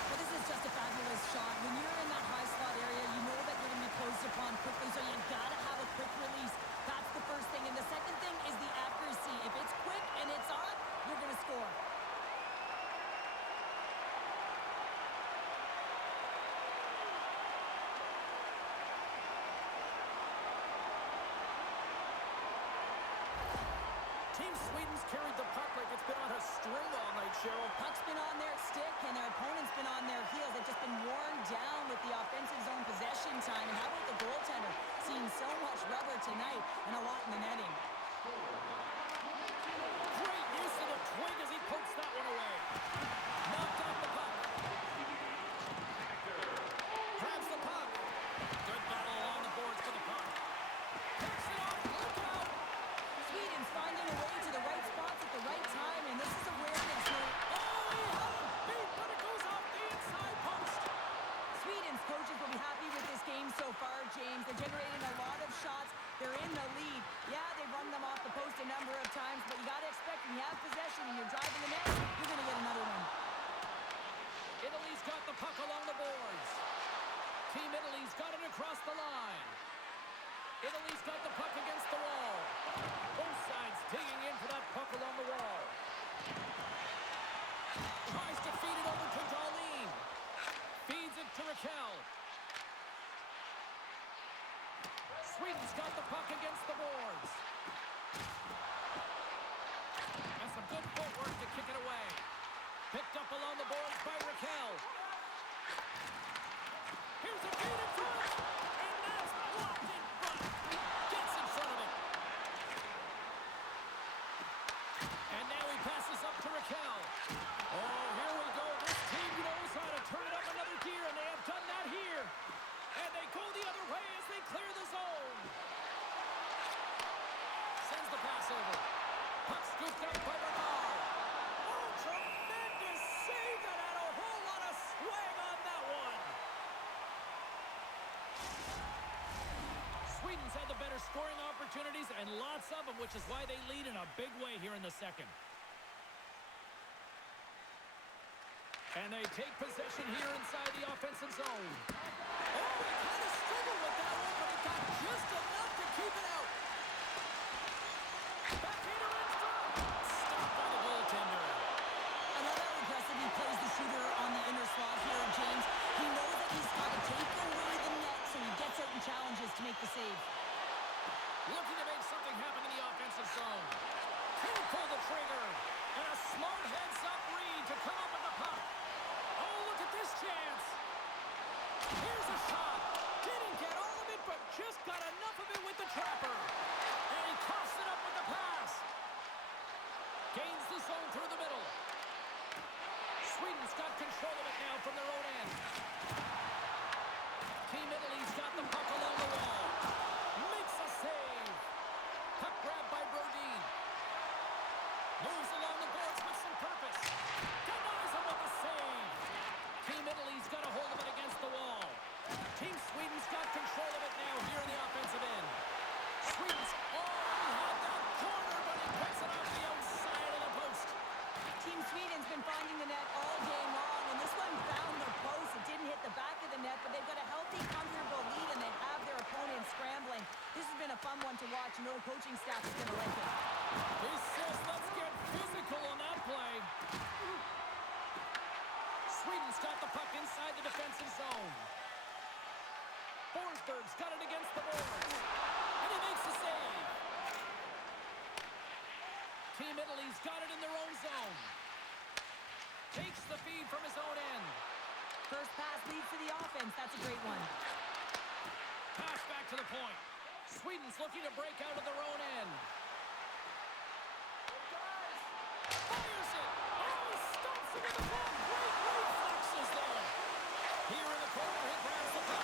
Well, this is just a fabulous shot. When you're in that high slot area, you know that you're going to be closed upon quickly, so you got to have a quick release. That's the first thing. And the second thing is the accuracy. If it's quick and it's on, you're going to score. Team Sweden's carried the puck like it's been on a string all night, Cheryl. Puck's been on their stick, and their opponent's been on their heels. They've just been worn down with the offensive zone possession time. And how about the goaltender? Seeing so much rubber tonight and a lot in the netting. Great use of the twig as he pokes that one away. Knocked off the puck. Grabs the puck. Good battle along the boards for the puck. Picks it off. Look out. Sweden's finding a way to the right spots at the right time, and this is a rare thing. Oh, he had him beat, but it goes off the inside post. Sweden's coaches will be happy with this game so far, James. They're generating a lot of shots. They're in the lead. Yeah, they've run them off the post a number of times, but you got to expect when you have possession and you're driving the net, you're going to get another one. Italy's got the puck along the boards. Team Italy's got it across the line. Italy's got the puck against the wall. Both sides digging in for that puck along the wall. Tries to feed it over to Dahlin. Feeds it to Raquel. Sweden's got the puck against the boards. And some good footwork to kick it away. Picked up along the boards by Raquel. Here's a feed in front. And that's blocked in front. Gets in front of it. And now he passes up to Raquel. Oh, here we go. This team knows how to turn it up another gear, and they have done that here. And they go the other way as they clear the zone. Sends the pass over. Puck scooped up by Bernard. Oh, tremendous save that had a whole lot of swag on that one. Sweden's had the better scoring opportunities and lots of them, which is why they lead in a big way here in the second. And they take possession here inside the offensive zone. Oh, he kind of struggled with that one, but he got just enough to keep it out. Backhander in front. Stopped by the goaltender. I love how aggressive he plays the shooter on the inner slot here, James. He knows that he's got to take away the net, so he gets out and challenges to make the save. Looking to make something happen in the offensive zone. Can't pull the trigger. And a smart heads-up read to come up with the puck. Oh, look at this chance. Here's a shot. Didn't get all of it, but just got enough of it with the trapper. And he coughs it up with the pass. Gains got control of it now from their own end. Team Italy's got the puck along the wall. Makes a save. Puck grab by Brodin. Moves along the boards with some purpose. Denies him with a save. Team Italy's got a hold of it against the wall. Team Sweden's got control of it now here in the offensive end. Sweden's, he had that corner, but he puts it off the outside of the post. Team Sweden's been finding the net all game long, and this one found the post. It didn't hit the back of the net, but they've got a healthy, comfortable lead, and they have their opponent scrambling. This has been a fun one to watch, and no coaching staff is going to like it. He says, let's get physical on that play. Sweden's got the puck inside the defensive zone. Forsberg's got it against the boards. And he makes the save. Team Italy's got it in their own zone. Takes the feed from his own end. First pass leads to the offense. That's a great one. Pass back to the point. Sweden's looking to break out of their own end. Fires it. He stops it with the ball. Great reflexes there. Here in the corner, he grabs the puck.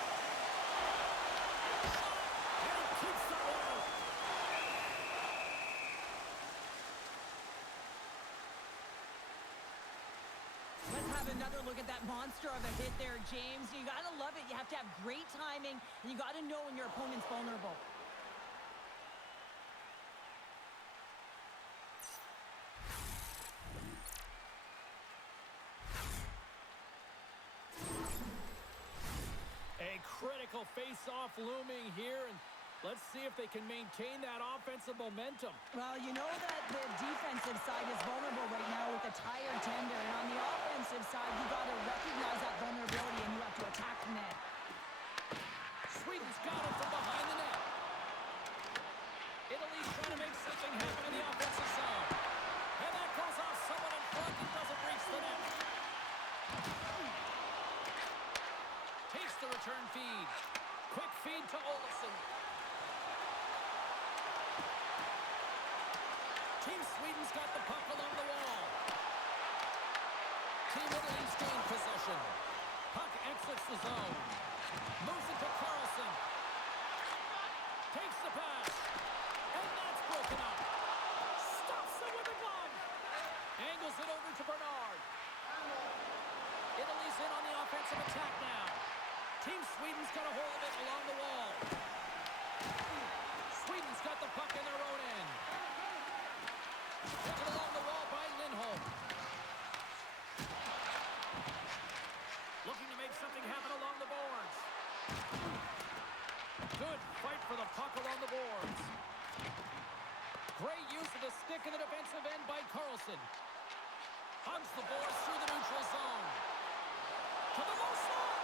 Shot, and he keeps the ball. Let's have another look at that monster of a hit there, James. You got to love it. You have to have great timing, and you got to know when your opponent's vulnerable. A critical face-off looming here, and let's see if they can maintain that offensive momentum. Well, you know that the defensive side is vulnerable right now with a tired tender, and on the offensive side, you got to recognize that vulnerability, and you have to attack the net. Sweden's got it from behind the net. Italy's trying to make something happen in the offensive zone. And that goes off someone in front and doesn't reach the net. Takes the return feed. Quick feed to Olsen. Team Sweden's got the puck along the wall. Team Italy's gained possession. Puck exits the zone. Moves it to Carlson. Takes the pass. And that's broken up. Stops it with the glove. Angles it over to Bernard. Italy's in on the offensive attack now. Team Sweden's got a hold of it along the wall. Sweden's got the puck in their own end. Taken along the wall by Lindholm. Looking to make something happen along the boards. Good fight for the puck along the boards. Great use of the stick in the defensive end by Carlson. Hugs the boards through the neutral zone. To the low slot.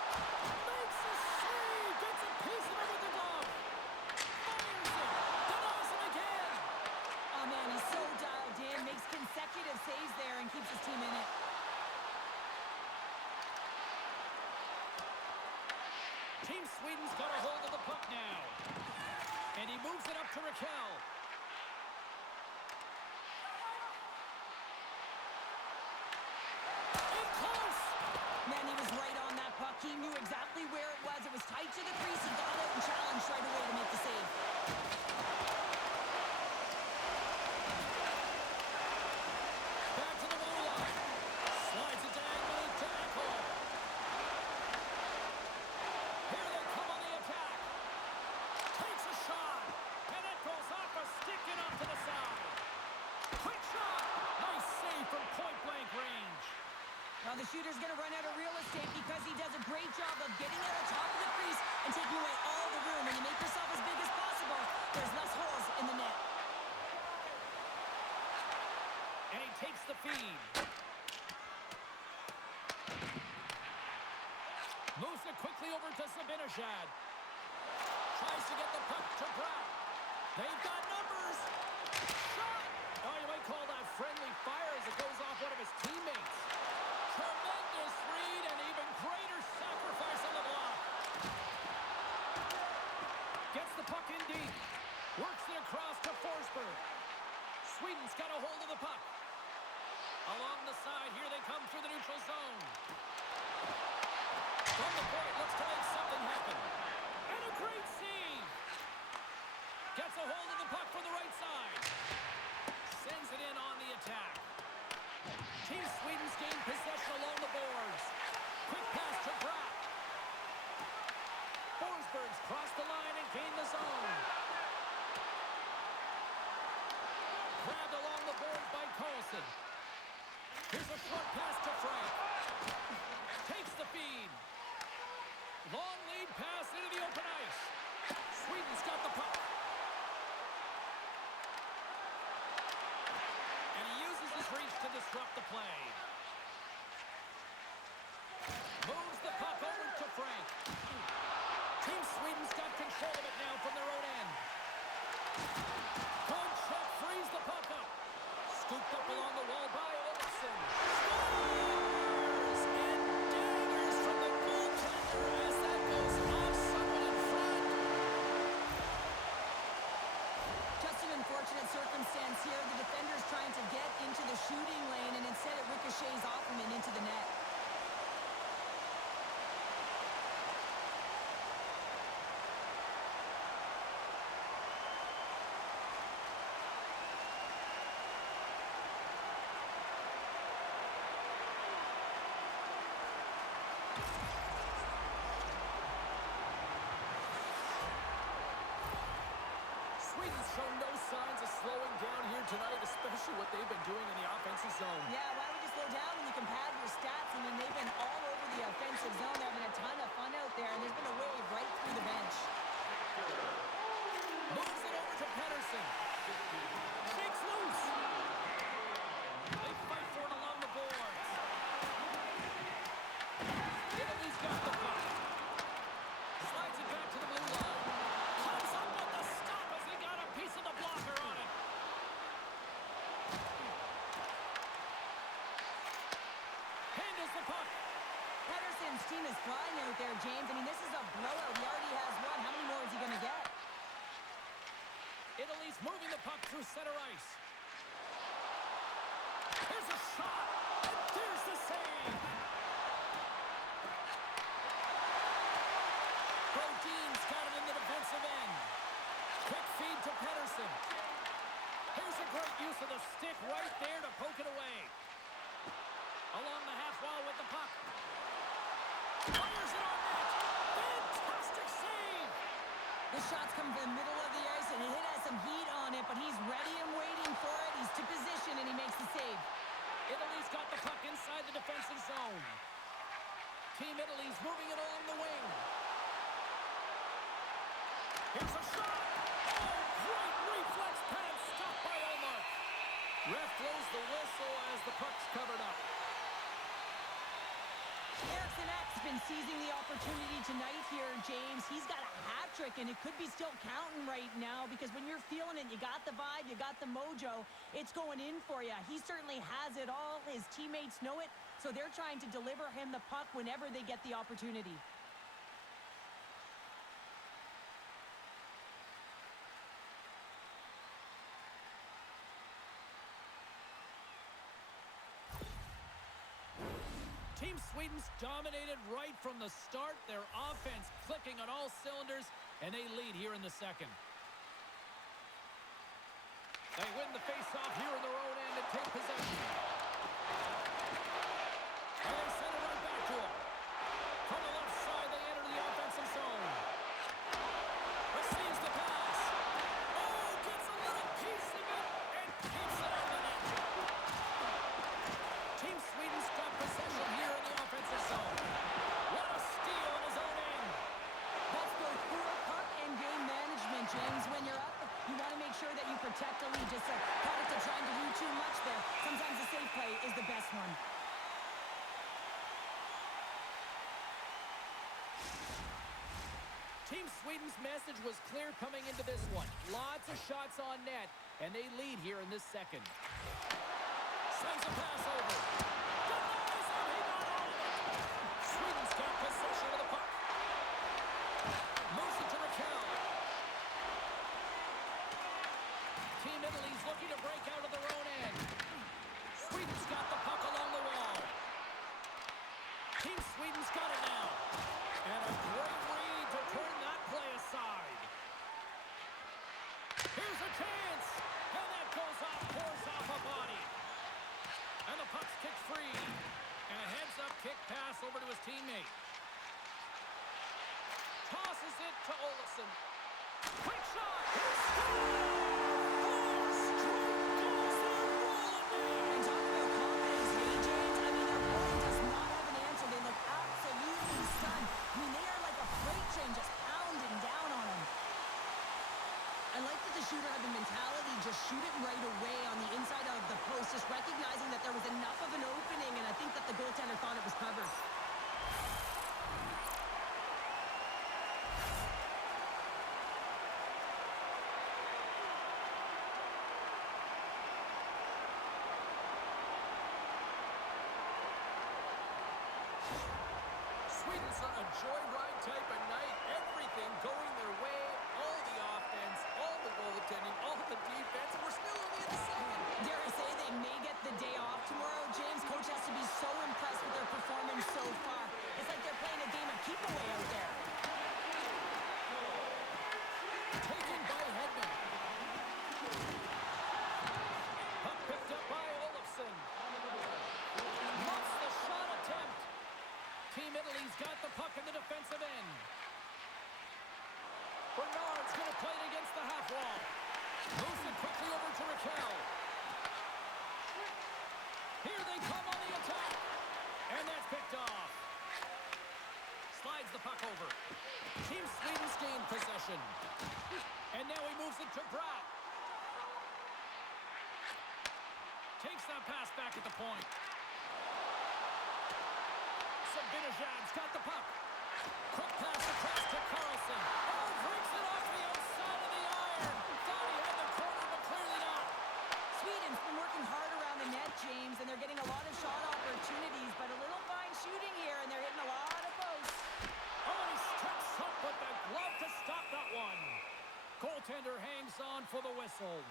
Makes a save. Gets a piece of it with the glove. Fires it. Denies him again. Oh, man, he's so dialed in. Makes consecutive saves there and keeps his team in it. Team Sweden's got a hold of the puck now. And he moves it up to Raquel. In close. Man, he was right on that puck. He knew exactly where it was. It was tight to the crease. He got out and challenged right away to make the save. Back to the blue line. Slides it diagonally to Echo. Here they come on the attack. Takes a shot. And it goes off a stick and up to the side. Quick shot. Nice save from point-blank range. Well, the shooter's going to run out of real estate because he does a great job of getting out on top of the crease and taking away all the room. When you make yourself as big as possible, there's less holes in the net. And he takes the feed. Moves it quickly over to Zibanejad. Tries to get the puck to Pratt. They've got numbers. Shot. Oh, you might call that friendly fire as it goes off one of his teammates. Tremendous read and even greater sacrifice on the block. Gets the puck in deep. Works it across to Forsberg. Sweden's got a hold of the puck. Along the side, here they come through the neutral zone. From the point, looks to make something happen. And a great save. Gets a hold of the puck from the right side. Sends it in on the attack. Team Sweden's gained possession along the boards. Quick pass to Bratt. Forsberg's crossed the line and gained the zone. Grabbed along the boards by Carlson. Here's a short pass to Frank. Takes the feed. Long lead pass into the open ice. Sweden's got the puck. And he uses his reach to disrupt the play. Moves the puck over to Frank. Team Sweden's got control of it now from their own end. Good check, frees the puck up. Scooped up along the wall by Olsen. Scores! And daggers from the goaltender as that goes off someone in front. Just an unfortunate circumstance here. The defender's trying to get into the shooting lane, and instead it ricochets off him and into the net. Sweden's shown no signs of slowing down here tonight, especially what they've been doing in the offensive zone. Yeah, why would you slow down when you can pad your stats? I mean, they've been all over the offensive zone. They're having a ton of fun out there, and there's been a wave right through the bench. Moves it over to Pettersson. Shakes loose. They fight for it along the boards. Italy's got the puck. Slides it back to the blue line. Comes up with the stop as he got a piece of the blocker on it. Handles the puck. Pettersson's team is flying out there, James. I mean, this is a blowout. He already has one. How many more is he going to get? Italy's moving the puck through center ice. Here's a shot, and there's the save. Brodin's got it in the defensive end. Quick feed to Pettersson. Here's a great use of the stick right there to poke it away. Along the half wall with the puck. Fires it on net. Fantastic save. The shot's come from the middle of the ice, and it has some heat on it, but he's ready and waiting for it. He's to position, and he makes the save. Italy's got the puck inside the defensive zone. Team Italy's moving it along the wing. Here's a shot. Oh, great reflex pass stopped by Omar. Ref blows the whistle as the puck's covered up. Eriksson Ek's been seizing the opportunity tonight here, James. He's got a hat trick, and it could be still counting right now because when you're feeling it, you got the vibe, you got the mojo, it's going in for you. He certainly has it all. His teammates know it, so they're trying to deliver him the puck whenever they get the opportunity. Team Sweden's dominated right from the start. Their offense clicking on all cylinders, and they lead here in the second. They win the faceoff here in their own end and take possession. And they send it right back to him. From the left side, they enter the offensive zone. Receives the pass. Oh, gets a little piece of it and keeps it out of the net. Team Sweden's got possession here in the offensive zone. What a steal in his own end. That's both poor puck and game management, James. When you're up, you want to make sure that you protect the lead. Just a product of trying to do too much there. Sometimes the safe play is the best one. Team Sweden's message was clear coming into this one. Lots of shots on net, and they lead here in this second. Sends a pass over. Denies him. He got all of it. Sweden's got possession of the puck. Moves it to Raquel. Team Italy's looking to break out of their own end. Sweden's got the puck along the wall. Team Sweden's got it now. And a great read to turn that play aside. Here's a chance. And that goes off, pours off a body. And the puck's kicked free. And a heads-up kick pass over to his teammate. Tosses it to Olofsson. Quick shot. He scores! 4 straight goals. They're rolling now. And talk about confidence, hey, James. I mean, their goalie does not have an answer. They look absolutely stunned. I mean, they are like a freight train just pounding down on them. I like that the shooter had the mentality, just shoot it right away on the inside of the post, just recognizing that there was enough of an opening, and I think that the goaltender thought it was covered. Sweden's on a joyride type of night. Everything going their way. All the offense, all the goaltending, all the defense. We're still only in the second. Dare I say they may get the day off tomorrow, James. Coach has to be so impressed with their performance so far. It's like they're playing a game of keep away out there. Taken by Hedman. Puck picked up by Olofsson. Muffs the shot attempt. Team Italy's got the puck in the defensive end. Bernard's going to play it against the half wall. Moves it quickly over to Raquel. Here they come on the attack. And that's picked off. Slides the puck over. Team Sweden's gained possession. And now he moves it to Bratt. Takes that pass back at the point. Sabinajad's got the puck. Quick pass across to Carlson. Oh, breaks it off the outside of the iron. Thought he had the corner, but clearly not. Sweden's been working hard around the net, James, and they're getting a lot of shot opportunities, but a little fine shooting here, and they're hitting a lot of posts. Oh, and he steps up with the glove to stop that one. Goaltender hangs on for the whistle.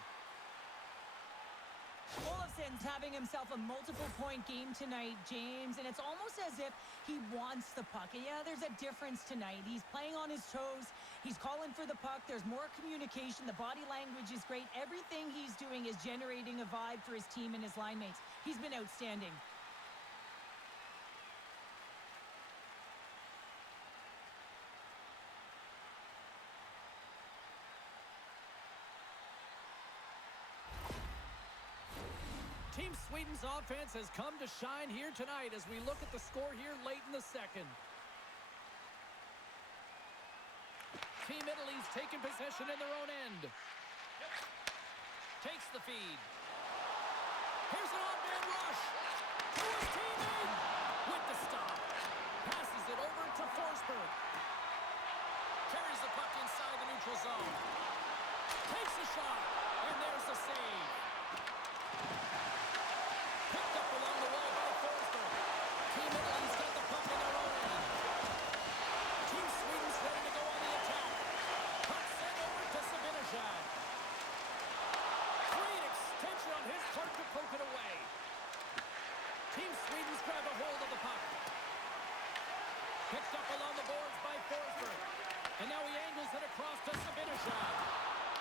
Olofsson's having himself a multiple-point game tonight, James, and it's almost as if he wants the puck. And yeah, there's a difference tonight. He's playing on his toes. He's calling for the puck. There's more communication. The body language is great. Everything he's doing is generating a vibe for his team and his line mates. He's been outstanding. Team Sweden's offense has come to shine here tonight as we look at the score here late in the second. Team Italy's taking possession in their own end. Takes the feed. Here's an odd-man rush. To his teammate. With the stop. Passes it over to Forsberg. Carries the puck inside the neutral zone. Takes a shot. And there's the save. Picked up along the wall by Forsberg. Team Italy's got the puck in their own end. Team Sweden's ready to go on the attack. Puck sent over to Sabinajad. Great extension on his part to poke it away. Team Sweden's grabbed a hold of the puck. Picked up along the boards by Forsberg. And now he angles it across to Sabinajad.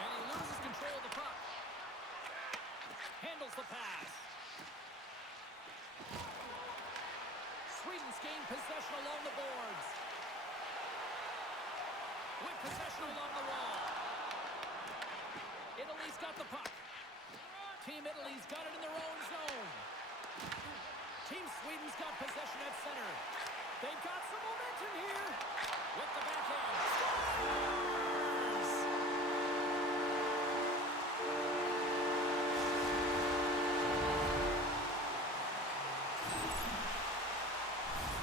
And he loses control of the puck. Handles the pass. Sweden's gained possession along the boards. With possession along the wall. Italy's got the puck. Team Italy's got it in their own zone. Team Sweden's got possession at center. They've got some momentum here. With the backhand. Scores!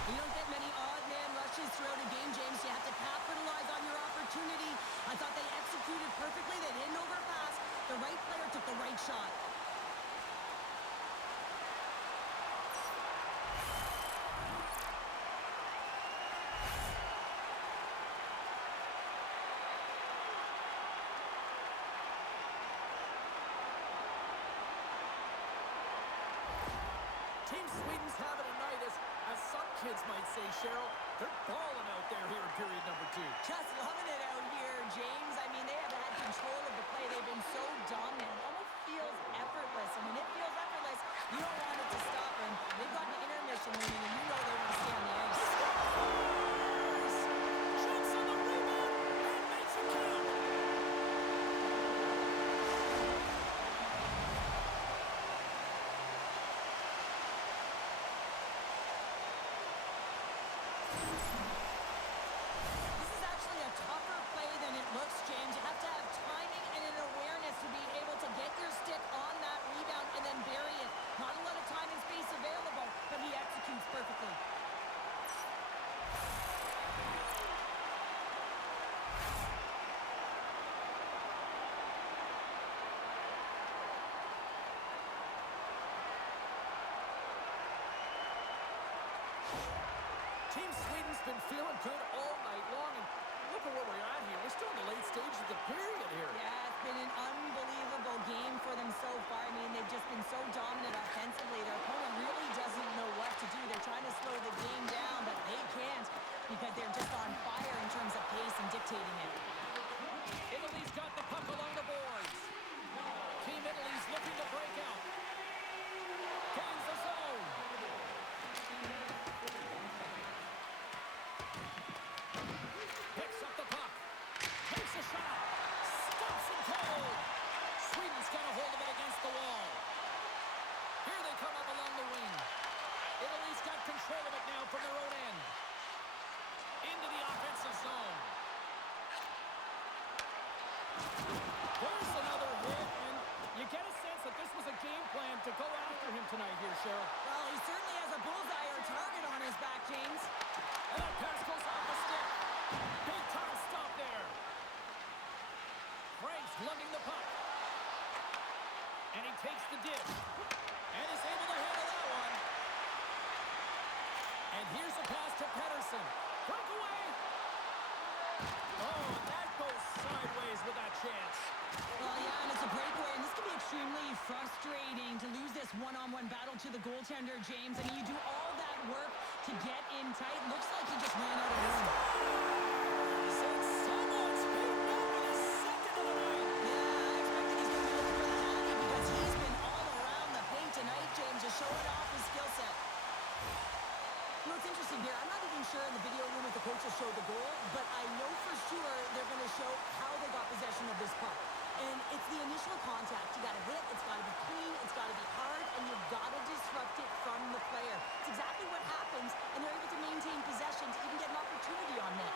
You don't get many odd man rushes throughout a game, James. You have to capitalize on your opportunity. I thought they executed perfectly. They didn't overpass. The right player took the right shot. kids might say, Cheryl. They're balling out there here in period number 2. Just loving it out here, James. I mean, they have had control of the play. They've been so dominant. It almost feels effortless. And when it feels effortless, you don't want it to stop. And they've got an intermission meaning, and you know they want to stay on the ice. Jumps on the rebound and makes it count. This is actually a tougher play than it looks, James. You have to have timing and an awareness to be able to get your stick on that rebound and then bury it. Not a lot of time and space available, but he executes perfectly. Team Sweden's been feeling good all night long, and look at where we're at here. We're still in the late stages of the period here. Yeah, it's been an unbelievable game for them so far. I mean, they've just been so dominant offensively. Their opponent really doesn't know what to do. They're trying to slow the game down, but they can't because they're just on fire in terms of pace and dictating it. Italy's got the puck along the boards. Team Italy's looking to break out. Gains the zone. Picks up the puck. Takes a shot. Stops it cold. Sweden's got a hold of it against the wall. Here they come up along the wing. Italy's got control of it now from their own end. Into the offensive zone. There's another hit, and you get a sense that this was a game plan to go after him tonight here, Cheryl. Well, he certainly has a bullseye or target on his back, James. And that pass goes off the stick. Big time stop there. Frank's lugging the puck. And he takes the dish. And is able to handle that one. And here's a pass to Pedersen. Breakaway. Oh, and that goes sideways with that chance. Well, yeah, and it's a breakaway, and this can be extremely frustrating to lose this one-on-one battle to the goaltender, James. I mean, you do all that work to get in tight. Looks like he just ran out of room. And someone's beaten up with his second of the night. Yeah, I expected he's going to be looking for the Hattie because he's been all around the paint tonight, James, just showing off his skill set. You know, it's interesting here. I'm not even sure in the video room if the coaches show the goal, but I know for sure they're going to show how they got possession of this puck. And it's the initial contact. You got to hit, it's got to be clean, it's got to be hard, and you've got to disrupt it from the player. It's exactly what happens, and they're able to maintain possession to even get an opportunity on net.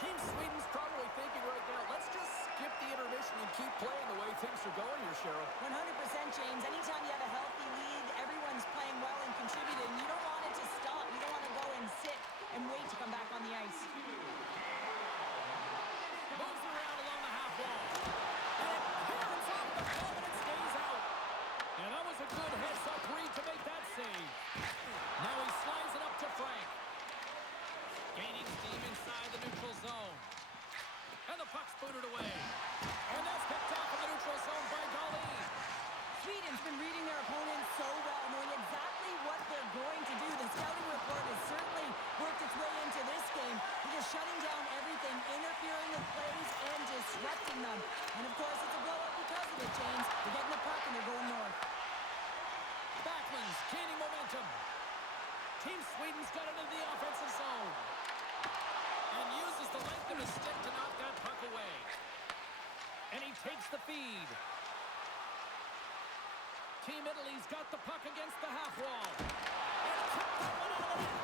Team Sweden's probably thinking right now, let's just skip the intermission and keep playing the way things are going here, Cheryl. 100%, James. Anytime you have a healthy lead, everyone's playing well and contributing. You don't want it to stop. You don't want to go and sit and wait to come back on the ice. Moves around along the half wall. And it hands off the glove and it stays out. And that was a good heads-up read to make that save. Now he slides it up to Frank. Gaining steam inside the neutral zone. And the puck's booted away. And that's picked up in the neutral zone by Golly. Sweden's been reading their opponents so well, knowing exactly what they're going to do. The scouting report has certainly worked its way into this game. They're just shutting down everything, interfering with plays, and disrupting them. And, of course, it's a blowout because of it, James. They're getting the puck, and they're going north. Backlund's gaining momentum. Team Sweden's got it into the offensive zone. And uses the length of his stick to knock that puck away. And he takes the feed. Team Italy's got the puck against the half wall. And he kicked that one out of the net.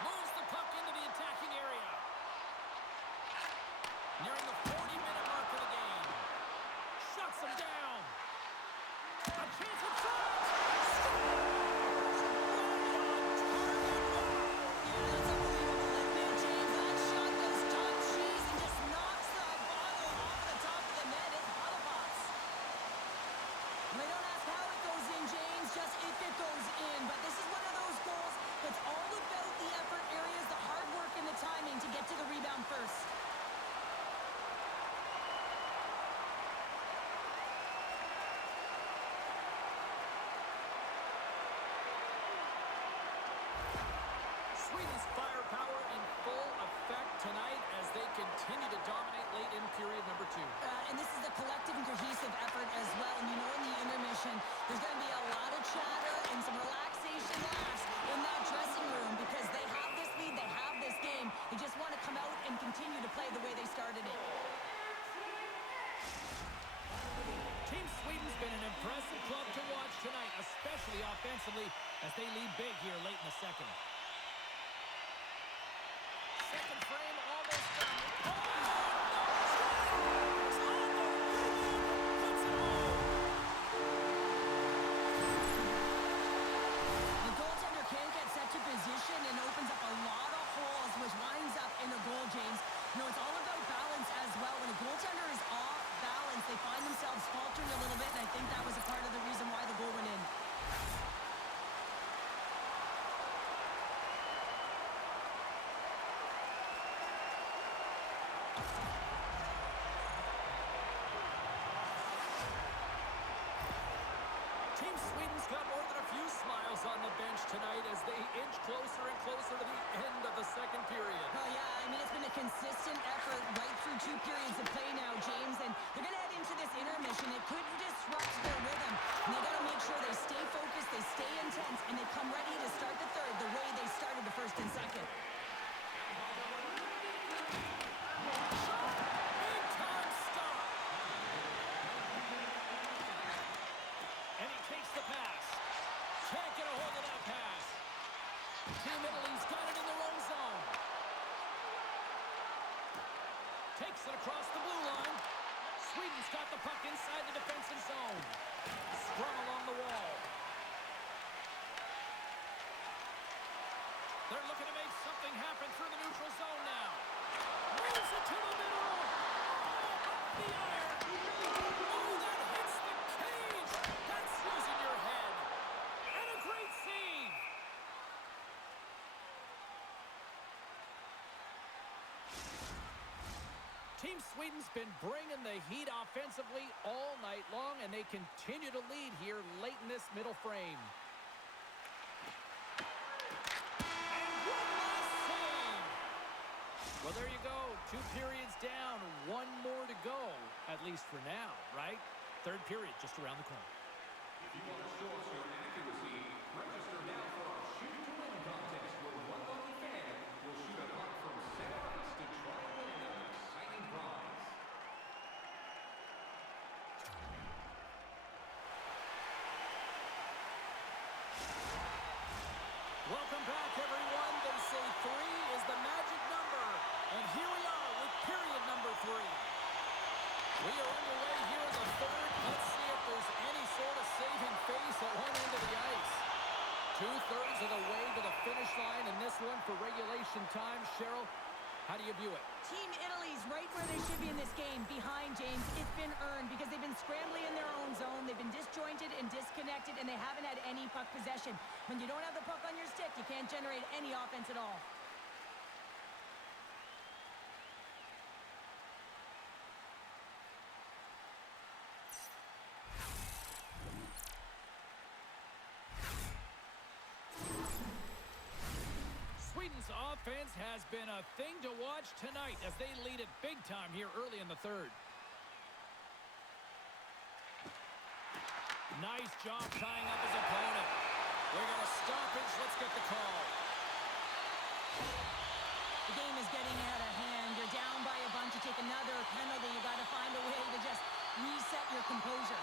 Moves the puck into the attacking area. Nearing the 40-minute mark of the game. Shuts him down. A chance at shot. They don't ask late in period number 2. And this is a collective and cohesive effort as well. And you know, in the intermission, there's going to be a lot of chatter and some relaxation laughs in that dressing room because they have this lead, they have this game. They just want to come out and continue to play the way they started it. Team Sweden's been an impressive club to watch tonight, especially offensively, as they lead big here late in the second. Second frame almost done. The goaltender can't get set to position and opens up a lot of holes, which winds up in a goal, James. You know, it's all about balance as well. When a goaltender is off balance, they find themselves faltering a little bit, and I think that was a part of the reason why the goal went in. Team Sweden's got more than a few smiles on the bench tonight as they inch closer and closer to the end of the second period. Oh, yeah, I mean, it's been a consistent effort right through 2 periods of play now, James, and they're going to head into this intermission. It could disrupt their rhythm, and they got to make sure they stay focused, they stay intense, and they come ready to start the third the way they started the first and second. Big-time stop. And he takes the pass. Can't get a hold of that pass. Team Italy's got it in their own zone. Takes it across the blue line. Sweden's got the puck inside the defensive zone. Sprung along the wall. They're looking to make something happen through the neutral zone now. Moves it to the middle. Oh, up the iron. Oh, that hits the cage. That's using your head. And a great save. Team Sweden's been bringing the heat offensively all night long, and they continue to lead here late in this middle frame. And one last save. Well, there you go. 2 periods down, 1 more to go, at least for now, right? Third period just around the corner. If you want to show us your accuracy, register now for our Shoot to Win contest where one lucky fan will shoot a puck from center ice to try and win an exciting prize. Welcome back, everyone. They say 3 is the magic number. And here we are with period number 3. We are underway here in the third. Let's see if there's any sort of saving face at one end of the ice. 2/3 of the way to the finish line in this one for regulation time. Cheryl, how do you view it? Team Italy's right where they should be in this game, behind, James. It's been earned because they've been scrambling in their own zone. They've been disjointed and disconnected, and they haven't had any puck possession. When you don't have the puck on your stick, you can't generate any offense at all. Sweden's offense has been a thing to watch tonight as they lead it big time here early in the third. Nice job tying up his opponent. We got a stoppage. Let's get the call. The game is getting out of hand. You're down by a bunch. You take another penalty. You got to find a way to just reset your composure.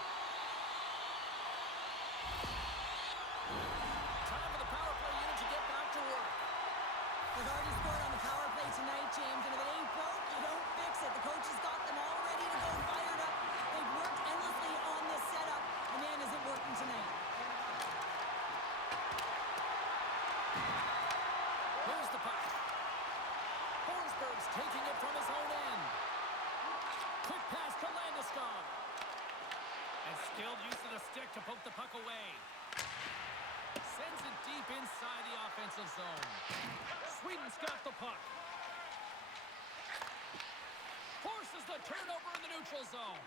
Time for the power play unit to get back to work. They've already scored on the power play tonight, James, and if it ain't broke, you don't fix it. The coach has got them all ready to go, fired up. They've worked endlessly on this setup. The man isn't working tonight. Here's the puck. Forsberg's taking it from his own end. Quick pass to Landeskog. And skilled use of the stick to poke the puck away. Sends it deep inside the offensive zone. Sweden's got the puck. Forces the turnover in the neutral zone.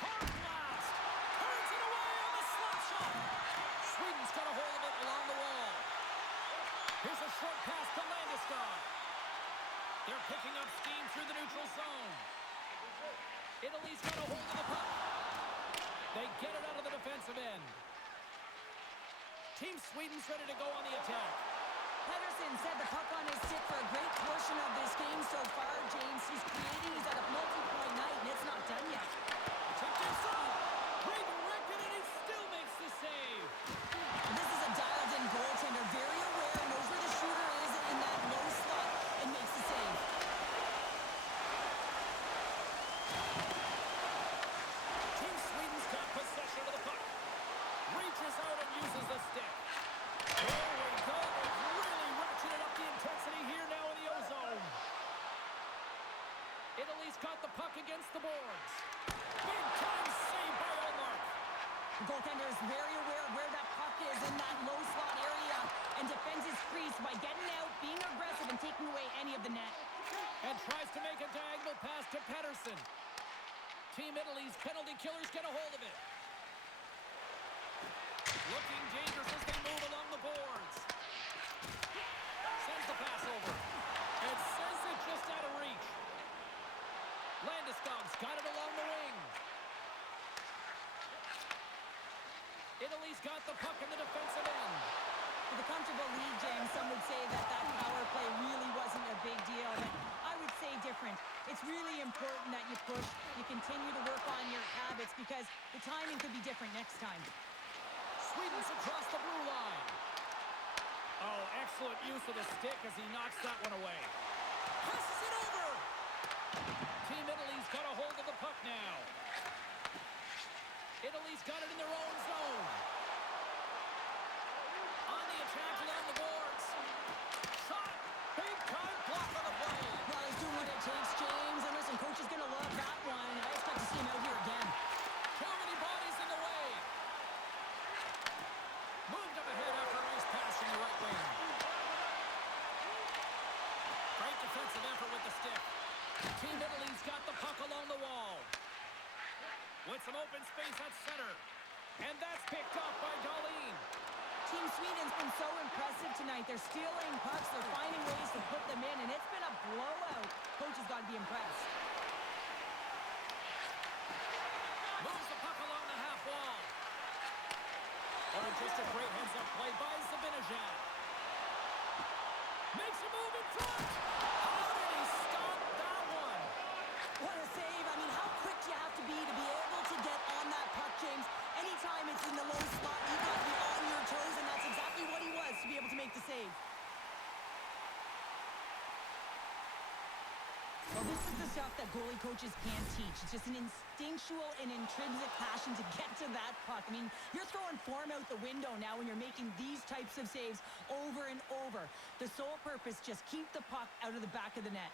Hard blast. Turns it away on the slap shot. Sweden's got a hold of it along the wall. Here's a short pass to Landeskog. They're picking up steam through the neutral zone. Italy's got a hold of the puck. They get it out of the defensive end. Team Sweden's ready to go on the attack. Pedersen said the puck on his stick for a great portion of this game so far, James. He's creating, he's at a multi-point night, and it's not done yet. Tipped inside. Redirected, and he still makes the save. This is a dialed-in goaltender, very aware, knows where the shooter is in that low slot, and makes the save. Team Sweden's got possession of the puck. Reaches out and uses the stick. There we go. They've really ratcheted up the intensity here now in the O-zone. Italy's got the puck against the boards. Big time save by Olmark. The goaltender is very aware of where that puck is in that low slot area and defends his crease by getting out, being aggressive, and taking away any of the net. And tries to make a diagonal pass to Pedersen. Team Italy's penalty killers get a hold of it. Looking dangerous as they move along the boards. Sends the pass over. And sends it just out of reach. Landeskog's got it along the wing. Italy's got the puck in the defensive end. With a comfortable lead, James, some would say that power play really wasn't a big deal, but I would say different. It's really important that you push, you continue to work on your habits, because the timing could be different next time. Sweden's across the blue line. Oh, excellent use of the stick as he knocks that one away. Passes it over. Team Italy's got a hold of the puck now. Italy's got it in their own zone. On the attack along the boards. Shot. Big time block on the play. Well, he's doing what it takes, James. And listen, coach is going to love that one. I expect to see him out here again. Too many bodies in the way. Moved up ahead after a nice pass from the right wing. Great defensive effort with the stick. Team Italy's got the puck along the wall. With some open space at center. And that's picked up by Dahlin. Team Sweden's been so impressive tonight. They're stealing pucks. They're finding ways to put them in, and it's been a blowout. Coach has got to be impressed. Moves the puck along the half wall. Oh, just a great heads-up play by Zibanejad. Makes a move in front. How did he stop that one? What a save. I mean, how quick do you have to be able to get on that puck, James? Anytime it's in the low slot, you've got to be on your toes, and that's exactly what he was to be able to make the save. Well, this is the stuff that goalie coaches can't teach. It's just an instinctual and intrinsic passion to get to that puck. I mean, you're throwing form out the window now when you're making these types of saves over and over. The sole purpose, just keep the puck out of the back of the net.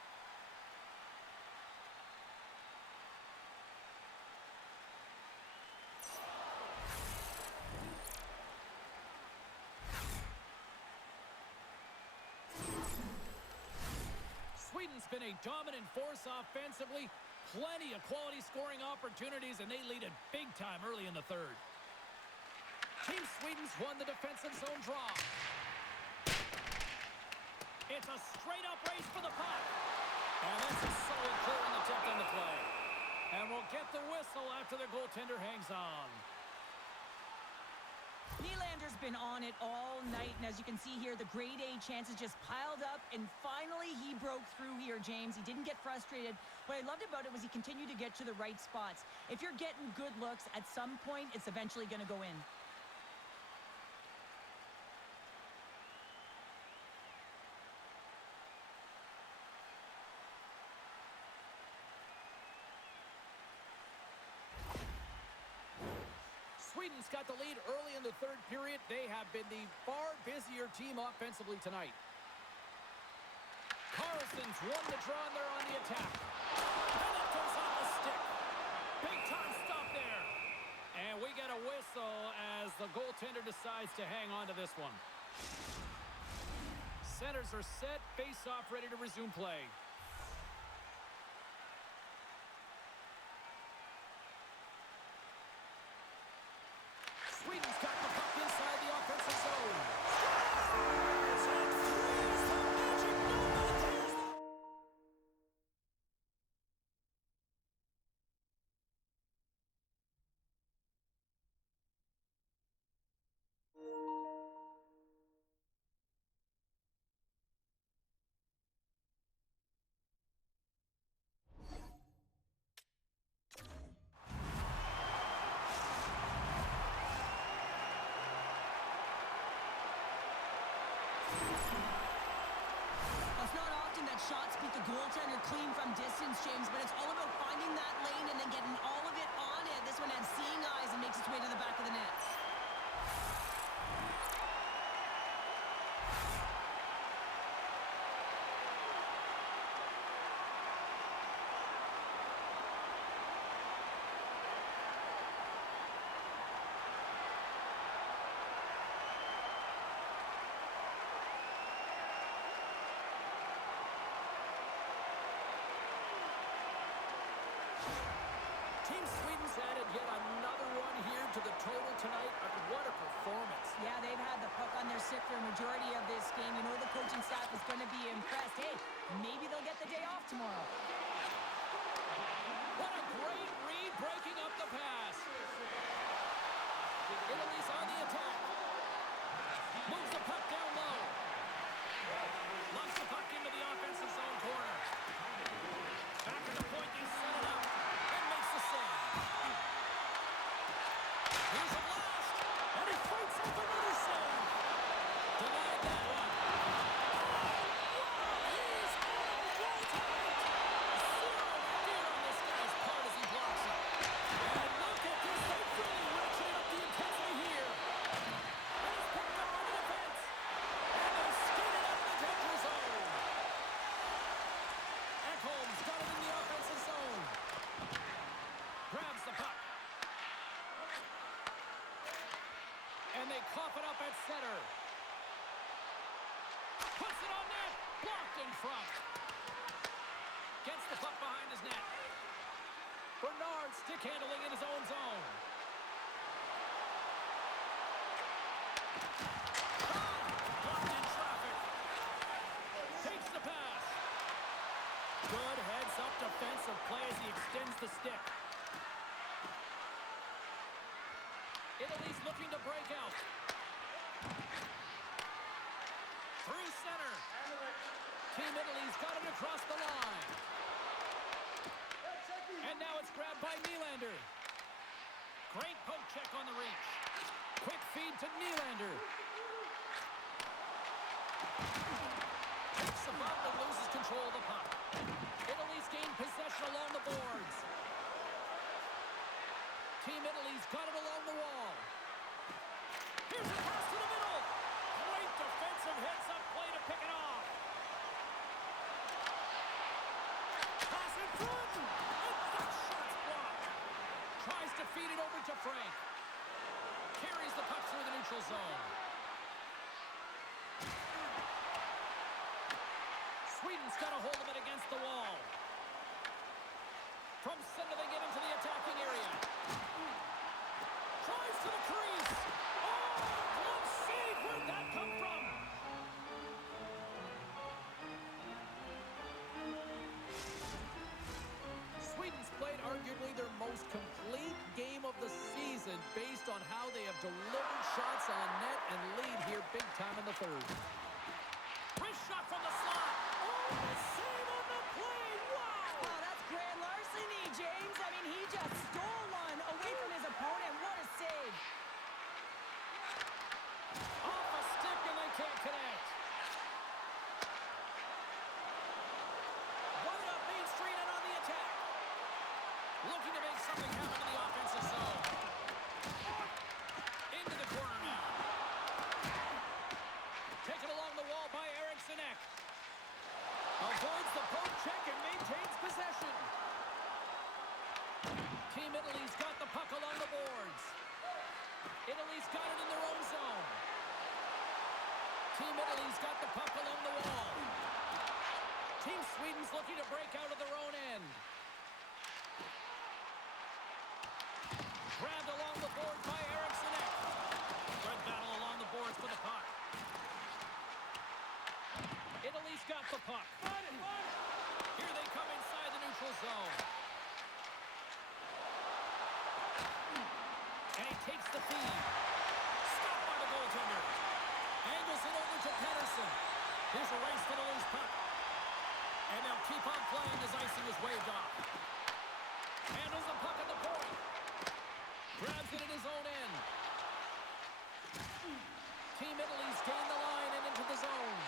Sweden's been a dominant force offensively. Plenty of quality scoring opportunities, and they lead it big time early in the third. Team Sweden's won the defensive zone draw. It's a straight-up race for the puck. And that's a solid clearing attempt on the play. And we'll get the whistle after the goaltender hangs on. Nylander's been on it all night, and as you can see here, the grade A chances just piled up, and finally he broke through here, James. He didn't get frustrated. What I loved about it was he continued to get to the right spots. If you're getting good looks, at some point, it's eventually going to go in. Sweden's got the lead early in the third period. They have been the far busier team offensively tonight. Carlson's won the draw, and they're on the attack. And it goes off the stick. Big time stop there. And we get a whistle as the goaltender decides to hang on to this one. Centers are set, face-off ready to resume play. Sweden's got the puck inside the offensive zone. mentioned that shots beat the goaltender clean from distance, James, but it's all about finding that lane and then getting all of it on it. This one has seeing eyes and makes its way to the back of the net. Team Sweden's added yet another one here to the total tonight. What a performance. Yeah, they've had the puck on their stick for a majority of this game. You know the coaching staff is going to be impressed. Hey, maybe they'll get the day off tomorrow. What a great read, breaking up the pass. Italy's on the attack. Moves the puck down low. Lofts the puck into the offensive zone corner. Back at the point, they set it up. And makes the save. Here's a blast. And he fights off another save. Denied that one. He's all wall tonight. Zero fear on this guy's part as he blocks it. And look at this. They've really ratcheted up the intensity here. And it's picked up by the defense. And they skated out of the danger zone. Ekholm's got it in the offensive zone. Grabs the puck. And they cough it up at center. Puts it on net. Blocked in front. Gets the puck behind his net. Bernard stick handling in his own zone. Blocked in traffic. Takes the pass. Good heads-up defensive play as he extends the stick. Italy's looking to break out. Through center. Team Italy's got it across the line. And now it's grabbed by Nylander. Great poke check on the reach. Quick feed to Nylander. Takes the bump and loses control of the puck. Italy's gained possession along the boards. Team Italy's got it along the wall. Here's a pass to the middle. Great defensive heads-up play to pick it off. Pass in front. And that shot's blocked. Tries to feed it over to Frank. Carries the puck through the neutral zone. Sweden's got a hold of it against the wall. From center they get into the attacking area. Tries to the crease. Oh, glove save. Where'd that come from? Sweden's played arguably their most complete game of the season based on how they have delivered shots on net and lead here big time in the third. Wrist shot from the slot. Oh, the save on the play. Wow. Oh, that's grand larceny, James. I mean, he just stole one away from his opponent. What a save. Off a stick and they can't connect. Right up Main Street and on the attack. Looking to make something happen in the offensive zone. Into the corner now. Taken along the wall by Eriksson. Avoids the poke check and maintains possession. Team Italy's got the puck along the boards. Italy's got it in their own zone. Team Italy's got the puck along the wall. Team Sweden's looking to break out of their own end. Grabbed along the boards by Eriksson. Red battle along the boards for the puck. Italy's got the puck. Here they come inside the neutral zone. And he takes the feed. Stopped by the goaltender. Angles it over to Pettersson. Here's a race for the loose puck. And they'll keep on playing as icing is waved off. Handles the puck at the point. Grabs it at his own end. Team Italy's gained the line and into the zone.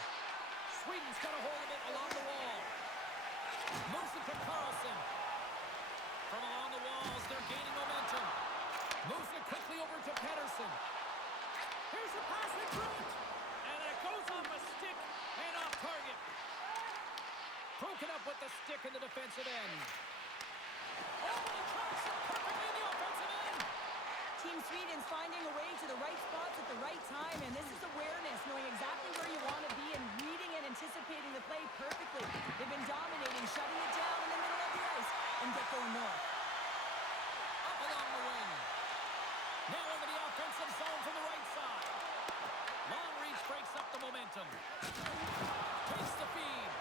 Sweden's got a hold of it along the wall. Moves it to Carlson. From along the walls, they're gaining momentum. Moves it quickly over to Pedersen. Here's the pass in front. And it goes off a stick and off target. Broken up with the stick in the defensive end. Oh, and he tracks it perfectly in the offensive end. Team Sweden's finding a way to the right spots at the right time, and this is awareness, knowing exactly where you want to be and reading and anticipating the play perfectly. They've been dominating, shutting it down in the middle of the ice, and get going north. Up along the wing. Now into the offensive zone from the right side. Long reach breaks up the momentum. Takes the feed.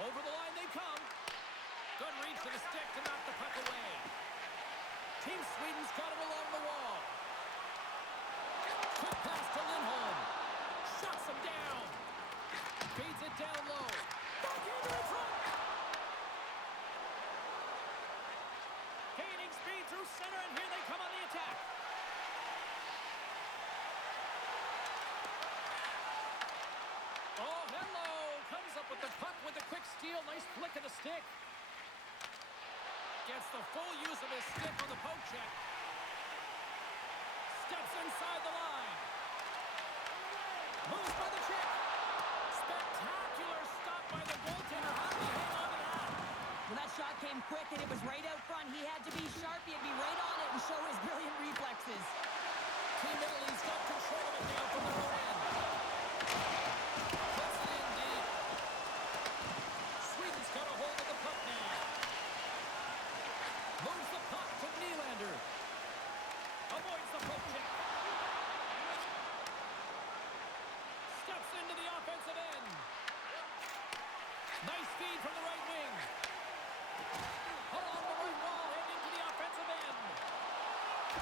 Over the line they come. Good reach to the stick to knock the puck away. Team Sweden's got it along the wall. Quick pass to Lindholm. Shuts him down. Feeds it down low. Backhander in front. Gaining speed through center, and here they come on the attack. Oh, hello. Comes up with the puck with a quick steal. Nice flick of the stick. Gets the full use of his stick on the poke check. Steps inside the line. Moves by the check. Spectacular stop by the goaltender. How did he hang on to that? Well, that shot came quick, and it was right out front. He had to be sharp. He had to be right on it and show his brilliant reflexes. Team Italy's got control of it now from their own end. Puts it in deep. Sweden's got a hold of the puck now. Moves the puck to Nylander. Avoids the poke check. Steps into the offensive end. Nice feed from the right wing. Along the right wall, heading to the offensive end.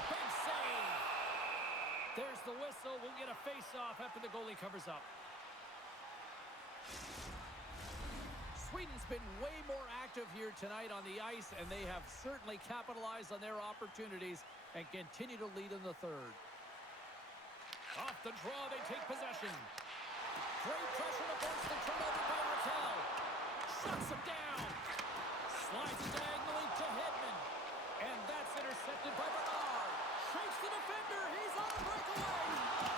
Big save. There's the whistle. We'll get a face-off after the goalie covers up. Sweden's been way more active here tonight on the ice, and they have certainly capitalized on their opportunities and continue to lead in the third. Off the draw, they take possession. Great pressure to force the turnover by Raquel. Shuts him down. Slides it diagonally to Hedman. And that's intercepted by Bernard. Shakes the defender. He's on a breakaway.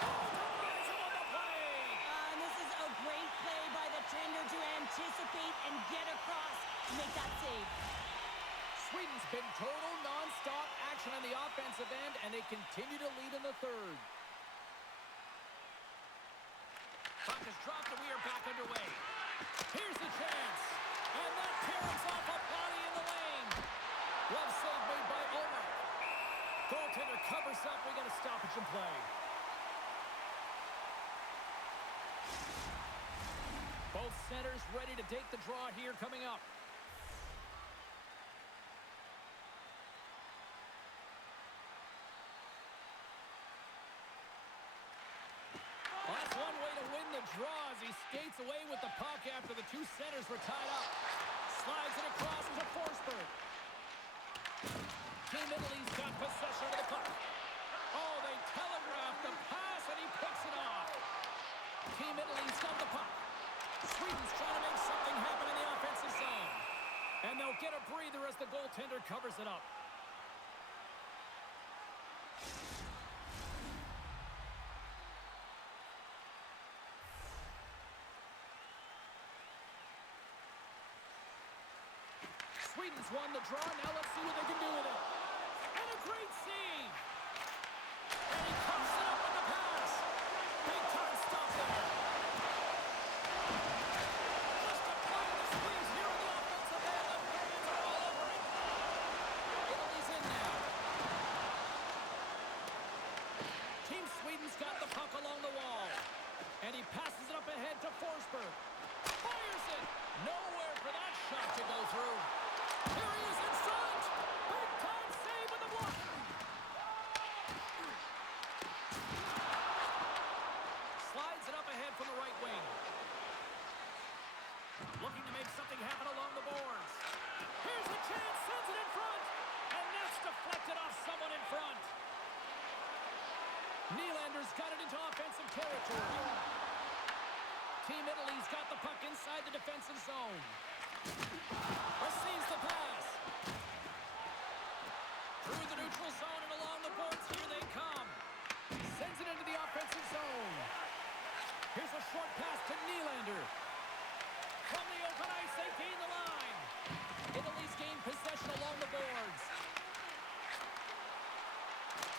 Oh, denies him on the play. And this is a great play by the tender to anticipate and get across to make that save. Sweden's been total non-stop action on the offensive end, and they continue to lead in the third. Puck is dropped, and we are back underway. Here's the chance. And that caroms off a body in the lane. Glove save made by Omer. Goaltender covers up. We got a stoppage in play. Both centers ready to take the draw here coming up. Well, that's one way to win the draw as he skates away with the puck after the two centers were tied up. Slides it across to Forsberg. Team Italy's got possession of the puck. Oh, they telegraphed the pass, and he picks it off. Team Italy's got the puck. Sweden's trying to make something happen in the offensive zone. And they'll get a breather as the goaltender covers it up. Sweden's won the draw. Now let's see what they can do with it. And a great save. And he comes it up with the pass. Big time stop there. Just applying the squeeze here in the offensive end. The fans are all over it. Italy's in now. Team Sweden's got the puck along the wall. And he passes it up ahead to Forsberg. Fires it. Nowhere for that shot to go through. Here he is in front. Big time save with the block. Slides it up ahead from the right wing. Looking to make something happen along the boards. Here's the chance. Sends it in front. And that's deflected off someone in front. Nylander's got it into offensive territory. Team Italy's got the puck inside the defensive zone. Receives the pass. Through the neutral zone and along the boards. Here they come. Sends it into the offensive zone. Here's a short pass to Nylander. From the open ice, they gain the line. Italy's gained possession along the boards.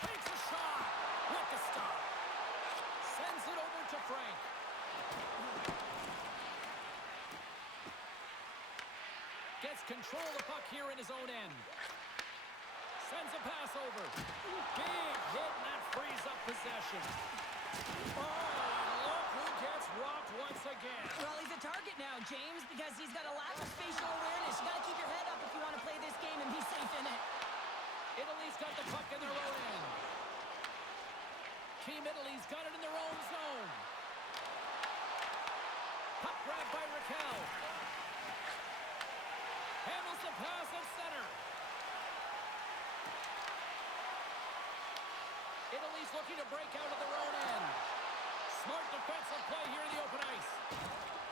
Takes a shot. With the stop. Sends it over to Frank. Gets control of the puck here in his own end. Sends a pass over. Big hit, and that frees up possession. Oh, and look who gets rocked once again. Well, he's a target now, James, because he's got a lack of spatial awareness. You got to keep your head up if you want to play this game and be safe in it. Italy's got the puck in their own end. Team Italy's got it in their own zone. Puck grab by Raquel. Handles the pass at center. Italy's looking to break out of their own end. Smart defensive play here in the open ice.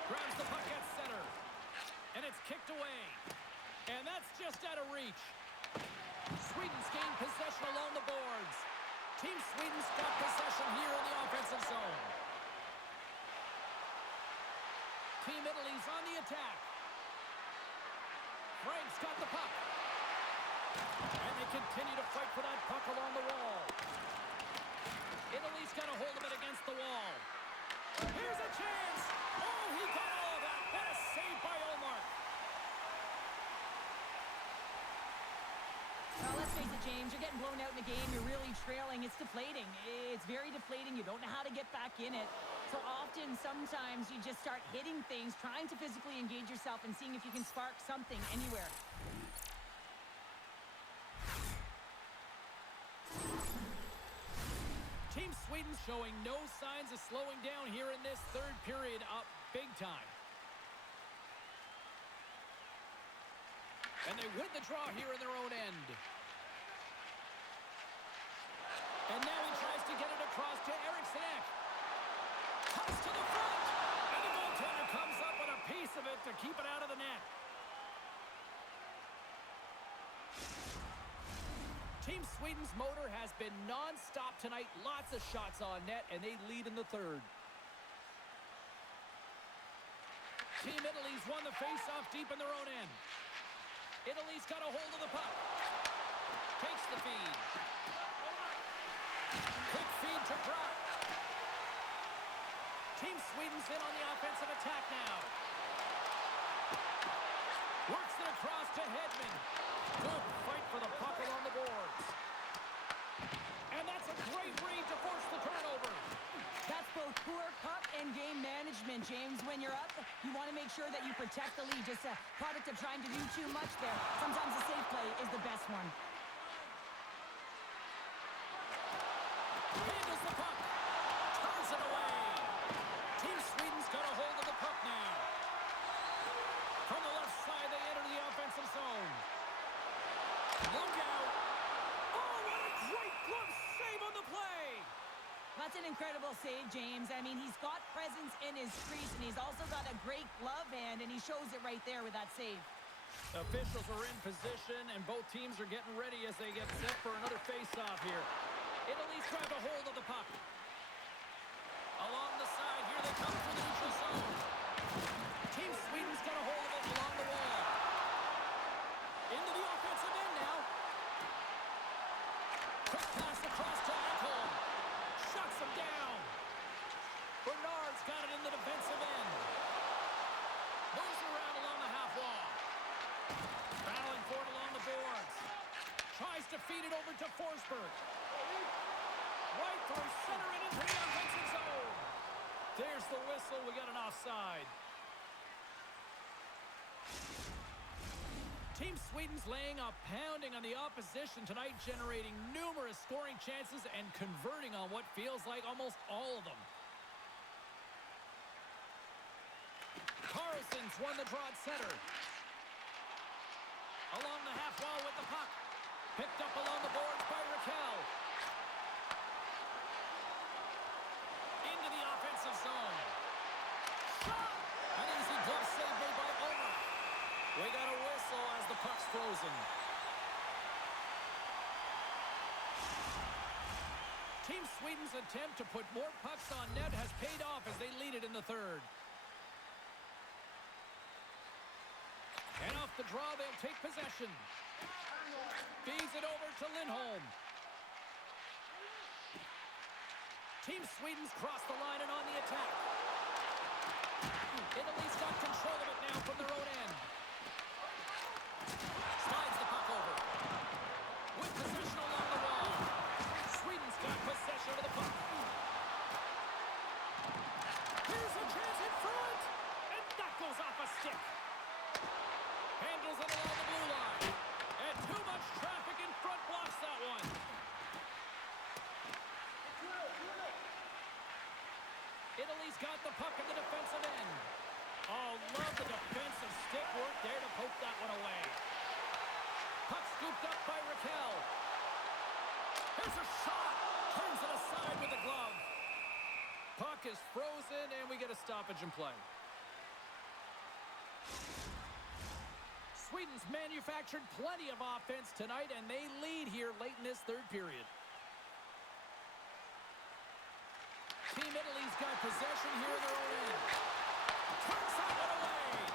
Grabs the puck at center. And it's kicked away. And that's just out of reach. Sweden's gained possession along the boards. Team Sweden's got possession here in the offensive zone. Team Italy's on the attack. Frank's got the puck. And they continue to fight for that puck along the wall. Italy's got a hold of it against the wall. Here's a chance. Oh, he got all of that. What a save by Omar. Well, let's face it, James. You're getting blown out in the game. You're really trailing. It's deflating. It's very deflating. You don't know how to get back in it. So often, sometimes, you just start hitting things, trying to physically engage yourself and seeing if you can spark something anywhere. Team Sweden showing no signs of slowing down here in this third period, up big time. And they win the draw here in their own end. And now he tries to get it across to Eriksson. Cuts to the front. And the goaltender comes up with a piece of it to keep it out of the net. Team Sweden's motor has been non-stop tonight. Lots of shots on net, and they lead in the third. Team Italy's won the face-off deep in their own end. Italy's got a hold of the puck. Takes the feed. Quick feed to Brock. Team Sweden's in on the offensive attack now. Works it across to Hedman. Good fight for the puck along the boards. And that's a great read to force the turnover. That's both poor puck and game management, James. When you're up, you want to make sure that you protect the lead. Just a product of trying to do too much there. Sometimes the safe play is the best one. Handles the puck. Turns it away. Team Sweden's got a hold of the puck now. From the left side, they enter the offensive zone. Look out. Oh, what a great glove save on the play. That's an incredible save, James. I mean, he's got presence in his crease, and he's also got a great glove hand, and he shows it right there with that save. Officials are in position, and both teams are getting ready as they get set for another face-off here. Italy's grabbed a hold of the puck. Along the side, here they come from the neutral zone. Team Sweden's got a hold of it along the wall. Into the offensive end now. Quick pass across to Ekholm. Shuts him down. Bernard's got it in the defensive end. Moves around along the half wall. Battling for it along the boards. Tries to feed it over to Forsberg. Right through center and into the offensive zone. There's the whistle. We got an offside. Team Sweden's laying a pounding on the opposition tonight, generating numerous scoring chances and converting on what feels like almost all of them. Carlson's won the draw at center. Along the half wall with the puck. Picked up along the boards by Raquel. Into the offensive zone. Shot! An easy glove save made by Omar. frozen. Team Sweden's attempt to put more pucks on net has paid off as they lead it in the third. And off the draw, they'll take possession. Feeds it over to Lindholm. Team Sweden's crossed the line and on the attack. Italy's got control of it now from their own end. Slides the puck over. With possession along the wall. Sweden's got possession of the puck. Here's a chance in front. And that goes off a stick. Handles it along the blue line. And too much traffic in front blocks that one. Italy's got the puck in the defensive end. Oh, love the defensive stick work there to poke that one away. Puck scooped up by Raquel. Here's a shot. Turns it aside with the glove. Puck is frozen, and we get a stoppage in play. Sweden's manufactured plenty of offense tonight, and they lead here late in this third period. Team Italy's got possession here in their own end. Turns that one away.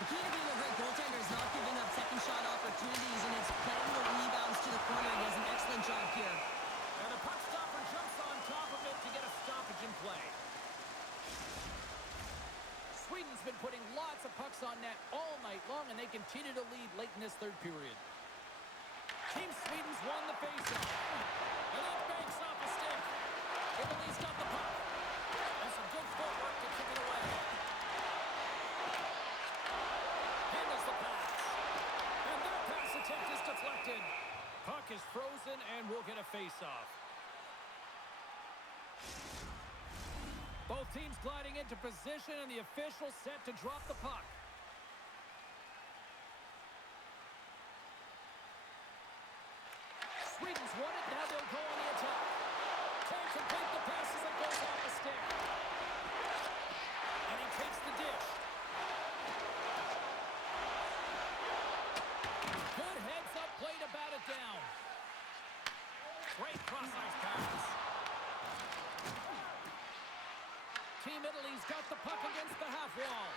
The key to being a great goaltender is not giving up second shot opportunities, and it's playing the rebounds to the corner. He does an excellent job here. And the puck stopper jumps on top of it to get a stoppage in play. Sweden's been putting lots of pucks on net all night long, and they continue to lead late in this third period. Team Sweden's won the faceoff. And that banks off a stick. Italy's got the puck. And some good footwork to kick it away. Handles the pass. And that pass attempt is deflected. Puck is frozen, and we'll get a faceoff. Both teams gliding into position, and the official set to drop the puck. Sweden's won it. Now they'll go on the attack. Can't complete the pass as it goes off the stick. And he takes the dish. Good heads-up play to bat it down. Great cross-ice pass. Team Italy's got the puck against the half wall.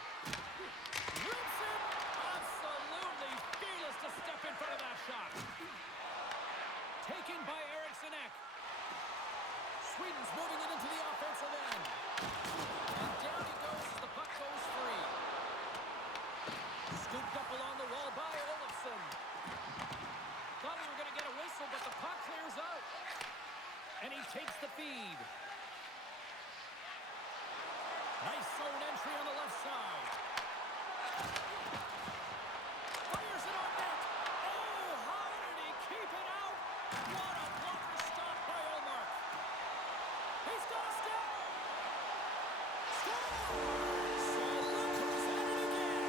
Rips it! Absolutely fearless to step in front of that shot. Taken by Eriksson Ek. Sweden's moving it into the offensive end. And down he goes as the puck goes free. Scooped up along the wall by Olofsson. Thought we were going to get a whistle, but the puck clears out. And he takes the feed. Nice zone entry on the left side. Fires it on net. Oh, how did he keep it out? What a blocker stop by Olmark. He's got a step. Scores! And look who's at it again.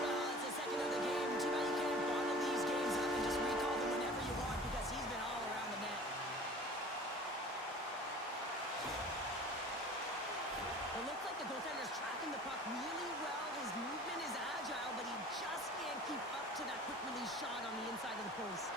Well, it's the second of the game. Too bad you can't bottle these games up and just recall them whenever you want, because he's been all around the net. It looks like the goaltender's tracking the puck really well. His movement is agile, but he just can't keep up to that quick release shot on the inside of the post.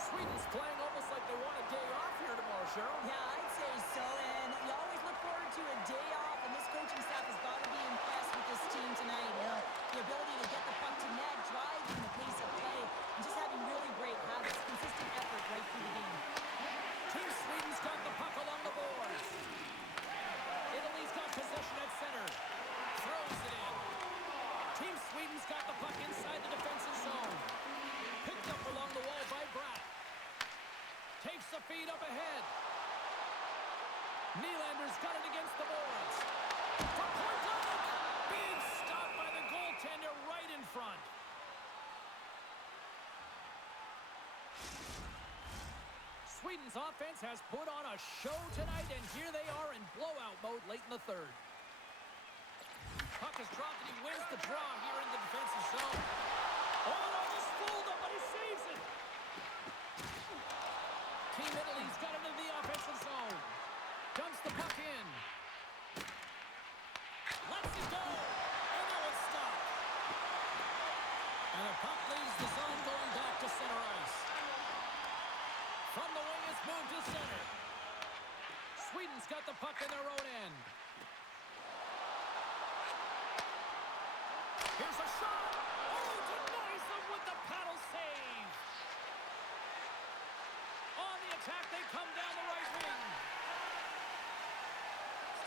Sweden's playing almost like they want a day off here tomorrow, Cheryl. Yeah, I'd say so, and you always look forward to a day off, and this coaching staff has got to be impressed with this team tonight. You know, the ability to get the puck to net, driving the pace of play, and just having really great habits, consistent effort right through the game. Team Sweden's got the puck along the boards. Italy's got possession at center. Throws it in. Team Sweden's got the puck inside the defensive zone. Picked up along the wall by Bratt. Takes the feed up ahead. Nylander's got it against the boards. From point blank. Being stopped by the goaltender right in front. Sweden's offense has put on a show tonight, and here they are in blowout mode late in the third. Puck is dropped, and he wins the draw here in the defensive zone. Oh, just fooled him, but he saves it. Team Italy's got into the offensive zone. Dumps the puck in. Lets it go. And now it's stopped. And the puck leaves the zone going back to center ice. From the wing, it's moved to center. Sweden's got the puck in their own end. Here's a shot. Oh, denies them with the paddle save. On the attack, they come down the right wing.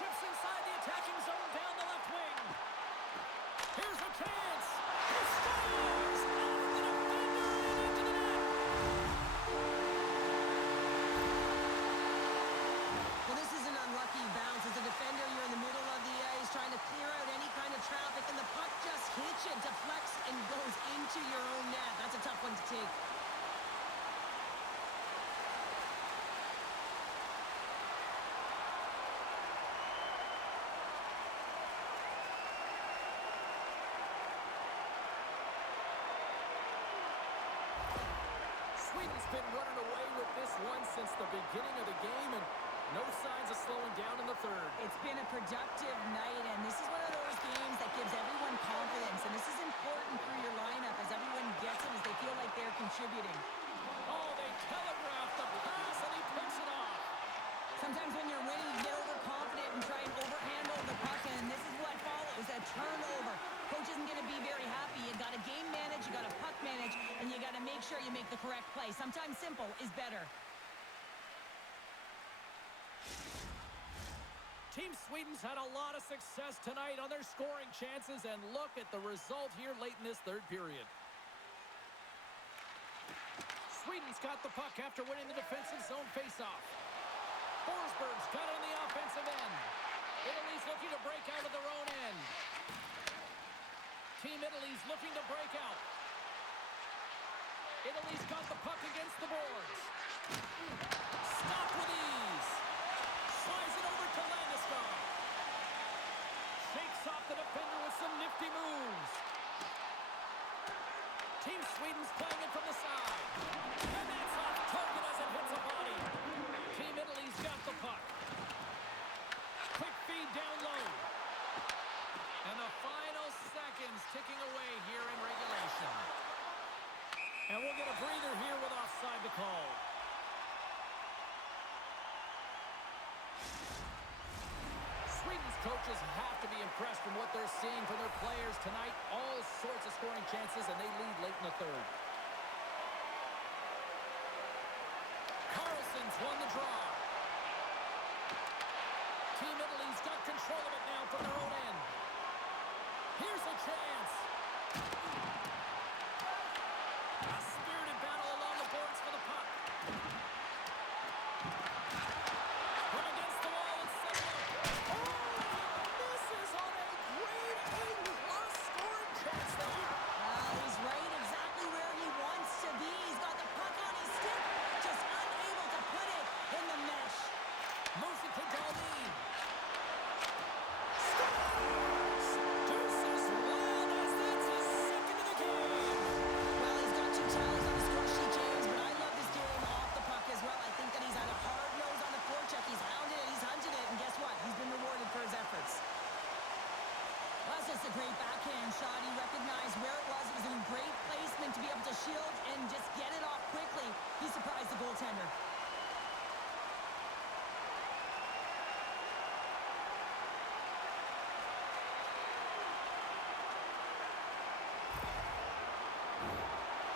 Steps inside the attacking zone down the left wing. Here's a chance. He scores! Off the defender and into the net. Well, this is an unlucky bounce. As a defender, you're in the middle of the ice trying to clear out any kind of traffic, and the puck just hits you, deflects, and goes into your own net. That's a tough one to take. Sweden's been running away with this one since the beginning of the game, and no signs of slowing down in the third. It's been a productive night, and this is one of those games that gives everyone confidence, and this is important for your lineup as everyone gets it, as they feel like they're contributing. Oh, they telegraphed the pass, and he picks it off. Sometimes when you're winning, you get overconfident and try and overhandle the puck, and this is what follows, a turnover. Coach isn't going to be very happy. You got to game manage, you got to puck manage, and you got to make sure you make the correct play. Sometimes simple is better. Team Sweden's had a lot of success tonight on their scoring chances, and look at the result here late in this third period. Sweden's got the puck after winning the defensive zone faceoff. Forsberg's got it on the offensive end. Italy's looking to break out of their own end. Team Italy's looking to break out. Italy's got the puck against the boards. Stopped with ease. Slides it over to Landeskog. Shakes off the defender with some nifty moves. Team Sweden's playing it from the side. And that's off target as it hits a body. Team Italy's got the puck. Quick feed down low. And the final seconds ticking away here in regulation. And we'll get a breather here with offside to call. Sweden's coaches have to be impressed from what they're seeing from their players tonight. All sorts of scoring chances, and they lead late in the third. Carlson's won the draw. Team Italy's got control of it now from their own end. Here's a chance. A spirited battle along the boards for the puck. From against the wall and set it up. Oh, misses on a grade A lost scoring chance there. He's right exactly where he wants to be. He's got the puck on his stick, just unable to put it in the mesh. Moves it to Darlene. Scores! Deuces wild as that's his second of the game. Well, he's got 2 talents on the score sheet, James, but I love this game off the puck as well. I think that he's had a hard nose on the forecheck. He's hounded it, he's hunted it, and guess what? He's been rewarded for his efforts. Well, that's just a great backhand shot. He recognized where it was. It was in great placement to be able to shield and just get it off quickly. He surprised the goaltender.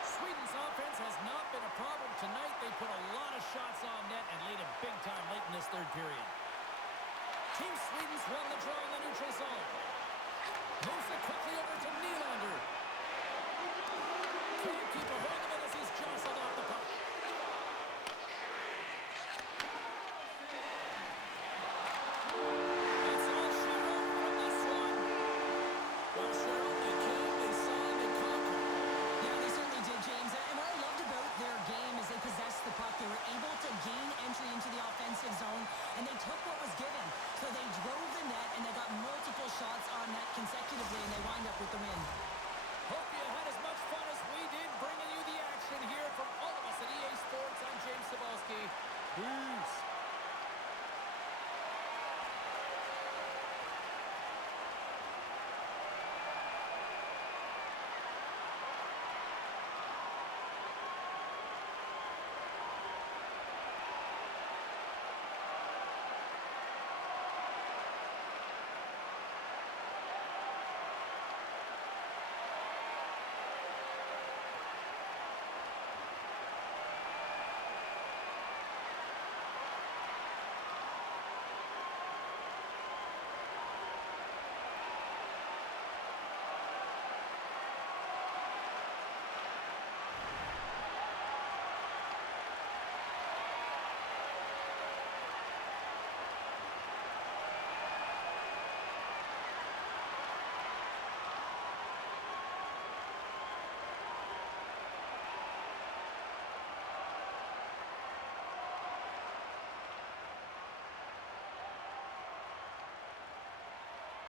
Sweden's offense has not been a problem tonight. They put a lot of shots on net and laid it big time late in this third period. Team Sweden's won the draw in the neutral zone. Moves it quickly over to Nylander. Can't keep a hold of it as he's jostled off the puck. That's all she wrote from this one. Well, Cheryl, they came, they saw, they conquered. Yeah, they certainly did, James. And what I loved about their game is they possessed the puck. They were able to gain entry into the offensive zone, and they took what was given. So they drove the net, and they got multiple shots on net consecutively, and they wind up with the win. Hope you had as much